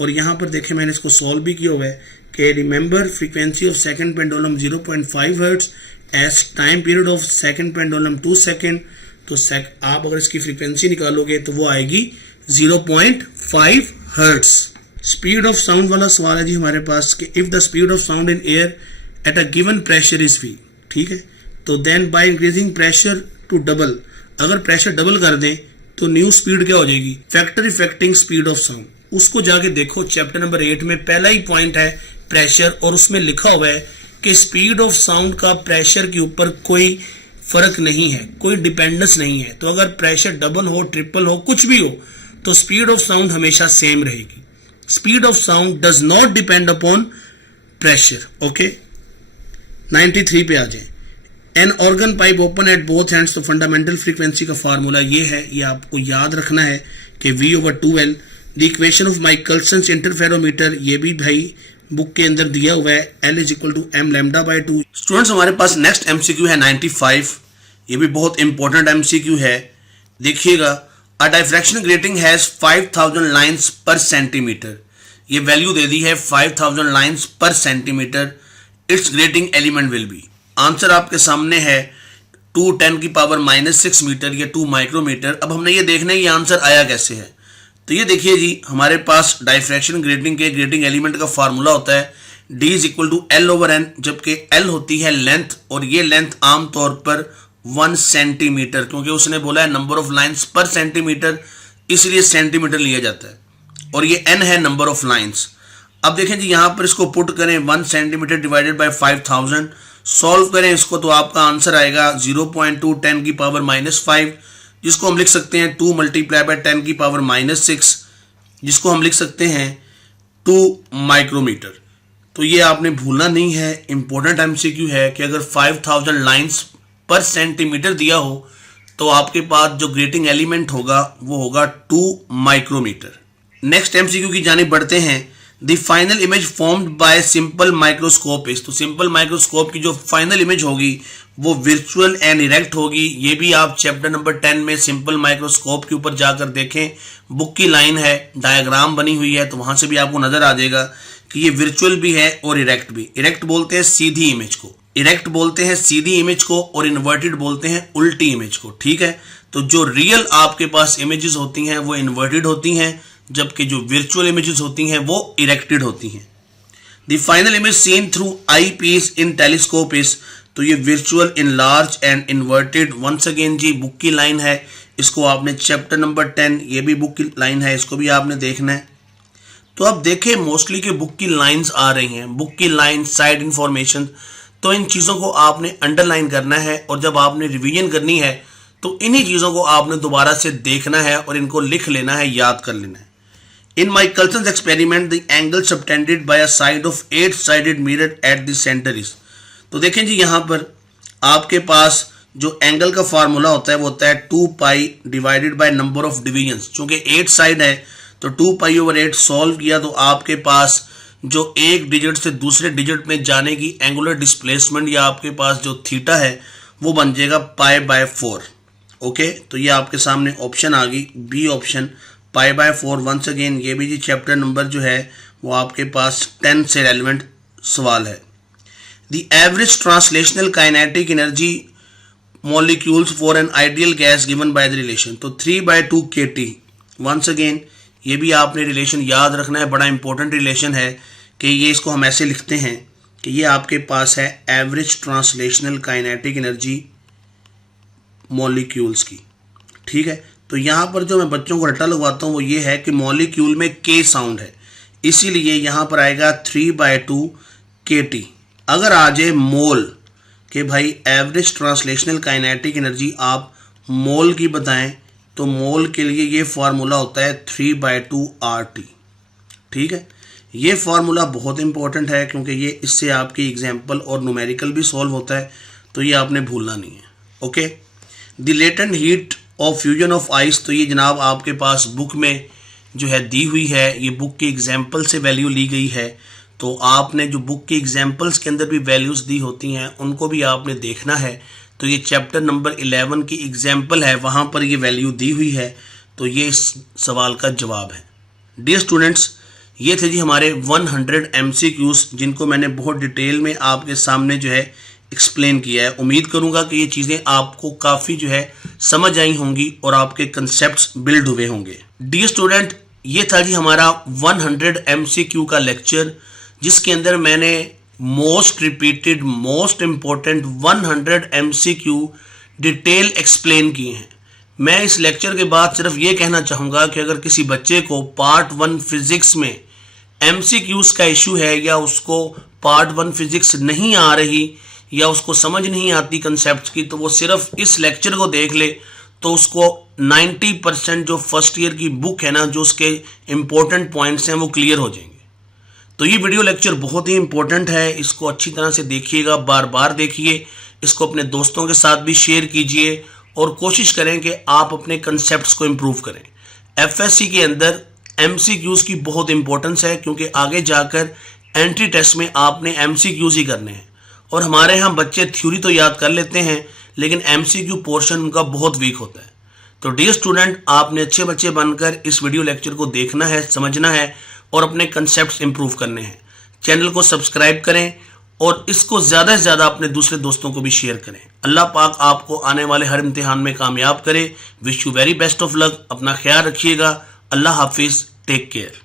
और यहाँ पर देखें मैंने इसको सॉल्व भी किया हुआ है कि remember frequency of second pendulum 0.5 hertz as time period of second pendulum 2 second. तो आप अगर इसकी फ्रीक्वेंसी निकालोगे तो वो आएगी 0.5 हर्ट्ज। स्पीड ऑफ साउंड वाला सवाल है जी हमारे पास कि if the speed of sound in air at a given pressure is V, ठीक है। तो then by increasing pressure to double, अगर प्रेशर डबल कर दें तो न्यू स्पीड क्या हो जाएगी, factor affecting speed of sound. उसको जाके देखो चैप्टर नंबर 8 में पहला ही पॉइंट है प्रेशर, और उसमें लिखा हुआ है कि स्पीड ऑफ साउंड का प्रेशर के ऊपर कोई फर्क नहीं है, कोई डिपेंडेंस नहीं है। तो अगर प्रेशर डबल हो, ट्रिपल हो, कुछ भी हो, तो स्पीड ऑफ साउंड हमेशा सेम रहेगी। Speed of sound does not depend upon pressure, okay. 93 पे आ जाए। An organ pipe open at both hands, तो फंडामेंटल फ्रीक्वेंसी का फार्मूला ये है, ये आपको याद रखना है कि V/2L। The equation of Michelson's interferometer, ये भी भाई बुक के अंदर दिया हुआ है, L = m λ/2। स्टूडेंट्स हमारे पास नेक्स्ट MCQ है 95। ये भी बहुत इंपॉर्टेंट MCQ है, देखिएगा। अ डायफ्रैक्शन ग्रेटिंग हैज 5000 लाइन्स पर सेंटीमीटर। ये वैल्यू दे दी है 5000 लाइन्स पर centimetre. It's grating element will be. Answer आपके सामने है 2×10⁻⁻6 मीटर या 2 माइक्रोमीटर। अब हमने ये देखना है ये आंसर आया कैसे है। तो ये देखिए जी, हमारे पास डायफ्रैक्शन ग्रेटिंग के ग्रेटिंग एलिमेंट का फार्मूला होता है D = L/N, जबकि L होती है लेंथ, और ये लेंथ आमतौर पर 1 सेंटीमीटर, क्योंकि उसने बोला है नंबर ऑफ लाइन्स पर सेंटीमीटर, इसलिए सेंटीमीटर लिया जाता है। और ये N है नंबर ऑफ लाइन्स। अब देखें जी, यहाँ पर इसको पुट करें 1 सेंटीमीटर डिवाइडेड बाय 5000, सॉल्व करें इसको तो आपका आंसर आएगा 0.2 10⁻⁻5, जिसको हम लिख सकते हैं 2 × 10⁻⁻6, जिसको हम लिख सकते हैं 2 माइक्रोमीटर। तो ये आपने भूलना नहीं है, इंपॉर्टेंट MCQ है कि अगर 5000 लाइन्स पर सेंटीमीटर दिया हो तो आपके पास जो ग्रेटिंग एलिमेंट होगा वो होगा 2 माइक्रोमीटर। नेक्स्ट MCQ की जानिब बढ़ते हैं। The final image formed by simple microscope is. तो सिंपल माइक्रोस्कोप की जो फाइनल इमेज होगी वो वर्चुअल एंड इरेक्ट होगी। ये भी आप चैप्टर नंबर 10 में सिंपल माइक्रोस्कोप के ऊपर जाकर देखें, बुक की लाइन है, डायग्राम बनी हुई है, तो वहां से भी आपको नजर आ जाएगा कि ये वर्चुअल भी है और इरेक्ट भी। इरेक्ट बोलते हैं सीधी इमेज को, इरेक्ट बोलते हैं सीधी इमेज को, और इन्वर्टेड बोलते हैं उल्टी इमेज को, ठीक है। तो जो रियल आपके पास इमेजेस होती हैं वो इन्वर्टेड होती हैं, जबकि जो वर्चुअल इमेजेस होती हैं वो इरेक्टेड होती हैं। The final image seen through eyepiece in telescope is. तो ये virtual, enlarged and inverted. Once again जी, बुक की लाइन है, इसको आपने चैप्टर नंबर 10, ये भी बुक की लाइन है, इसको भी आपने देखना है। तो अब देखें मोस्टली कि बुक की लाइंस आ रही हैं, बुक की लाइन, साइड इंफॉर्मेशन, तो इन चीज़ों को आपने अंडरलाइन करना है, और जब आपने रिवीजन करनी है तो इन्हीं चीज़ों को आपने दोबारा से देखना है और इनको लिख लेना है, याद कर लेना है। In Michelson's experiment, the angle subtended by a side of 8-sided mirror at the center is। तो देखें जी, यहाँ पर आपके पास जो एंगल का फार्मूला होता है वो होता है 2π divided by number of divisions. चूंकि 8 साइड है तो 2π/8 सॉल्व किया तो आपके पास जो एक डिजिट से दूसरे डिजिट में जाने की एंगुलर डिस्प्लेसमेंट या आपके पास जो थीटा है वो बन जाएगा π/4। ओके, तो ये आपके सामने ऑप्शन आ गई, बी ऑप्शन, π/4। वंस अगेन ये भी जी चैप्टर नंबर जो है वो आपके पास 10 से रेलिवेंट सवाल है। The average translational kinetic energy molecules for an ideal gas given by the relation. तो 3/2 kT वंस अगेन ये भी आपने रिलेशन याद रखना है, बड़ा इंपॉर्टेंट रिलेशन है कि ये इसको हम ऐसे लिखते हैं कि ये आपके पास है average translational kinetic energy molecules की। ठीक है, तो यहाँ पर जो मैं बच्चों को रट्टा लगवाता हूँ वो ये है कि मॉलिक्यूल में के साउंड है, इसीलिए यहाँ पर आएगा 3/2 kT। अगर आ जाए मोल कि भाई एवरेज ट्रांसलेशनल काइनेटिक एनर्जी आप मोल की बताएं, तो मोल के लिए ये फार्मूला होता है 3/2 RT। ठीक है, ये फार्मूला बहुत इंपॉर्टेंट है क्योंकि ये इससे आपकी एग्जाम्पल और न्यूमेरिकल भी सॉल्व होता है, तो ये आपने भूलना नहीं है। Okay, the latent heat of fusion of ice, तो ये जनाब आपके पास बुक में जो है दी हुई है, ये बुक के एग्जाम्पल से वैल्यू ली गई है, तो आपने जो बुक के एग्जाम्पल्स के अंदर भी वैल्यूज़ दी होती हैं उनको भी आपने देखना है। तो ये चैप्टर नंबर 11 की एग्जाम्पल है, वहाँ पर ये वैल्यू दी हुई है, तो ये इस सवाल का जवाब है। डियर स्टूडेंट्स, ये थे जी हमारे 100 MCQs जिनको मैंने बहुत डिटेल में आपके सामने जो है एक्सप्लेन किया है। उम्मीद करूँगा कि ये चीज़ें आपको काफ़ी जो है समझ आई होंगी और आपके कंसेप्ट्स बिल्ड हुए होंगे। डियर स्टूडेंट, ये था जी हमारा 100 MCQ का लेक्चर, जिसके अंदर मैंने most repeated most important 100 MCQ detail explain किए हैं। मैं इस लेक्चर के बाद सिर्फ ये कहना चाहूँगा कि अगर किसी बच्चे को पार्ट 1 फिजिक्स में MCQs का इशू है या उसको पार्ट 1 फिजिक्स नहीं आ रही या उसको समझ नहीं आती कंसेप्ट की, तो वो सिर्फ इस लेक्चर को देख ले तो उसको 90% जो फर्स्ट ईयर की बुक है ना, जो उसके इम्पोर्टेंट पॉइंट्स हैं वो क्लियर हो जाएंगे। तो ये वीडियो लेक्चर बहुत ही इंपॉर्टेंट है, इसको अच्छी तरह से देखिएगा, बार बार देखिए, इसको अपने दोस्तों के साथ भी शेयर कीजिए और कोशिश करें कि आप अपने कंसेप्ट्स को इम्प्रूव करें। FSC के अंदर MCQs की बहुत इंपॉर्टेंस है क्योंकि आगे जाकर एंट्री टेस्ट में आपने MCQs ही करने हैं, और हमारे यहाँ बच्चे थ्योरी तो याद कर लेते हैं लेकिन MCQ पोर्शन उनका बहुत वीक होता है। तो डियर स्टूडेंट, आपने अच्छे बच्चे बनकर इस वीडियो लेक्चर को देखना है, समझना है और अपने कंसेप्ट्स इंप्रूव करने हैं। चैनल को सब्सक्राइब करें और इसको ज़्यादा से ज़्यादा अपने दूसरे दोस्तों को भी शेयर करें। अल्लाह पाक आपको आने वाले हर इम्तिहान में कामयाब करे। Wish you very best of luck. अपना ख्याल रखिएगा। अल्लाह हाफिज़। Take care.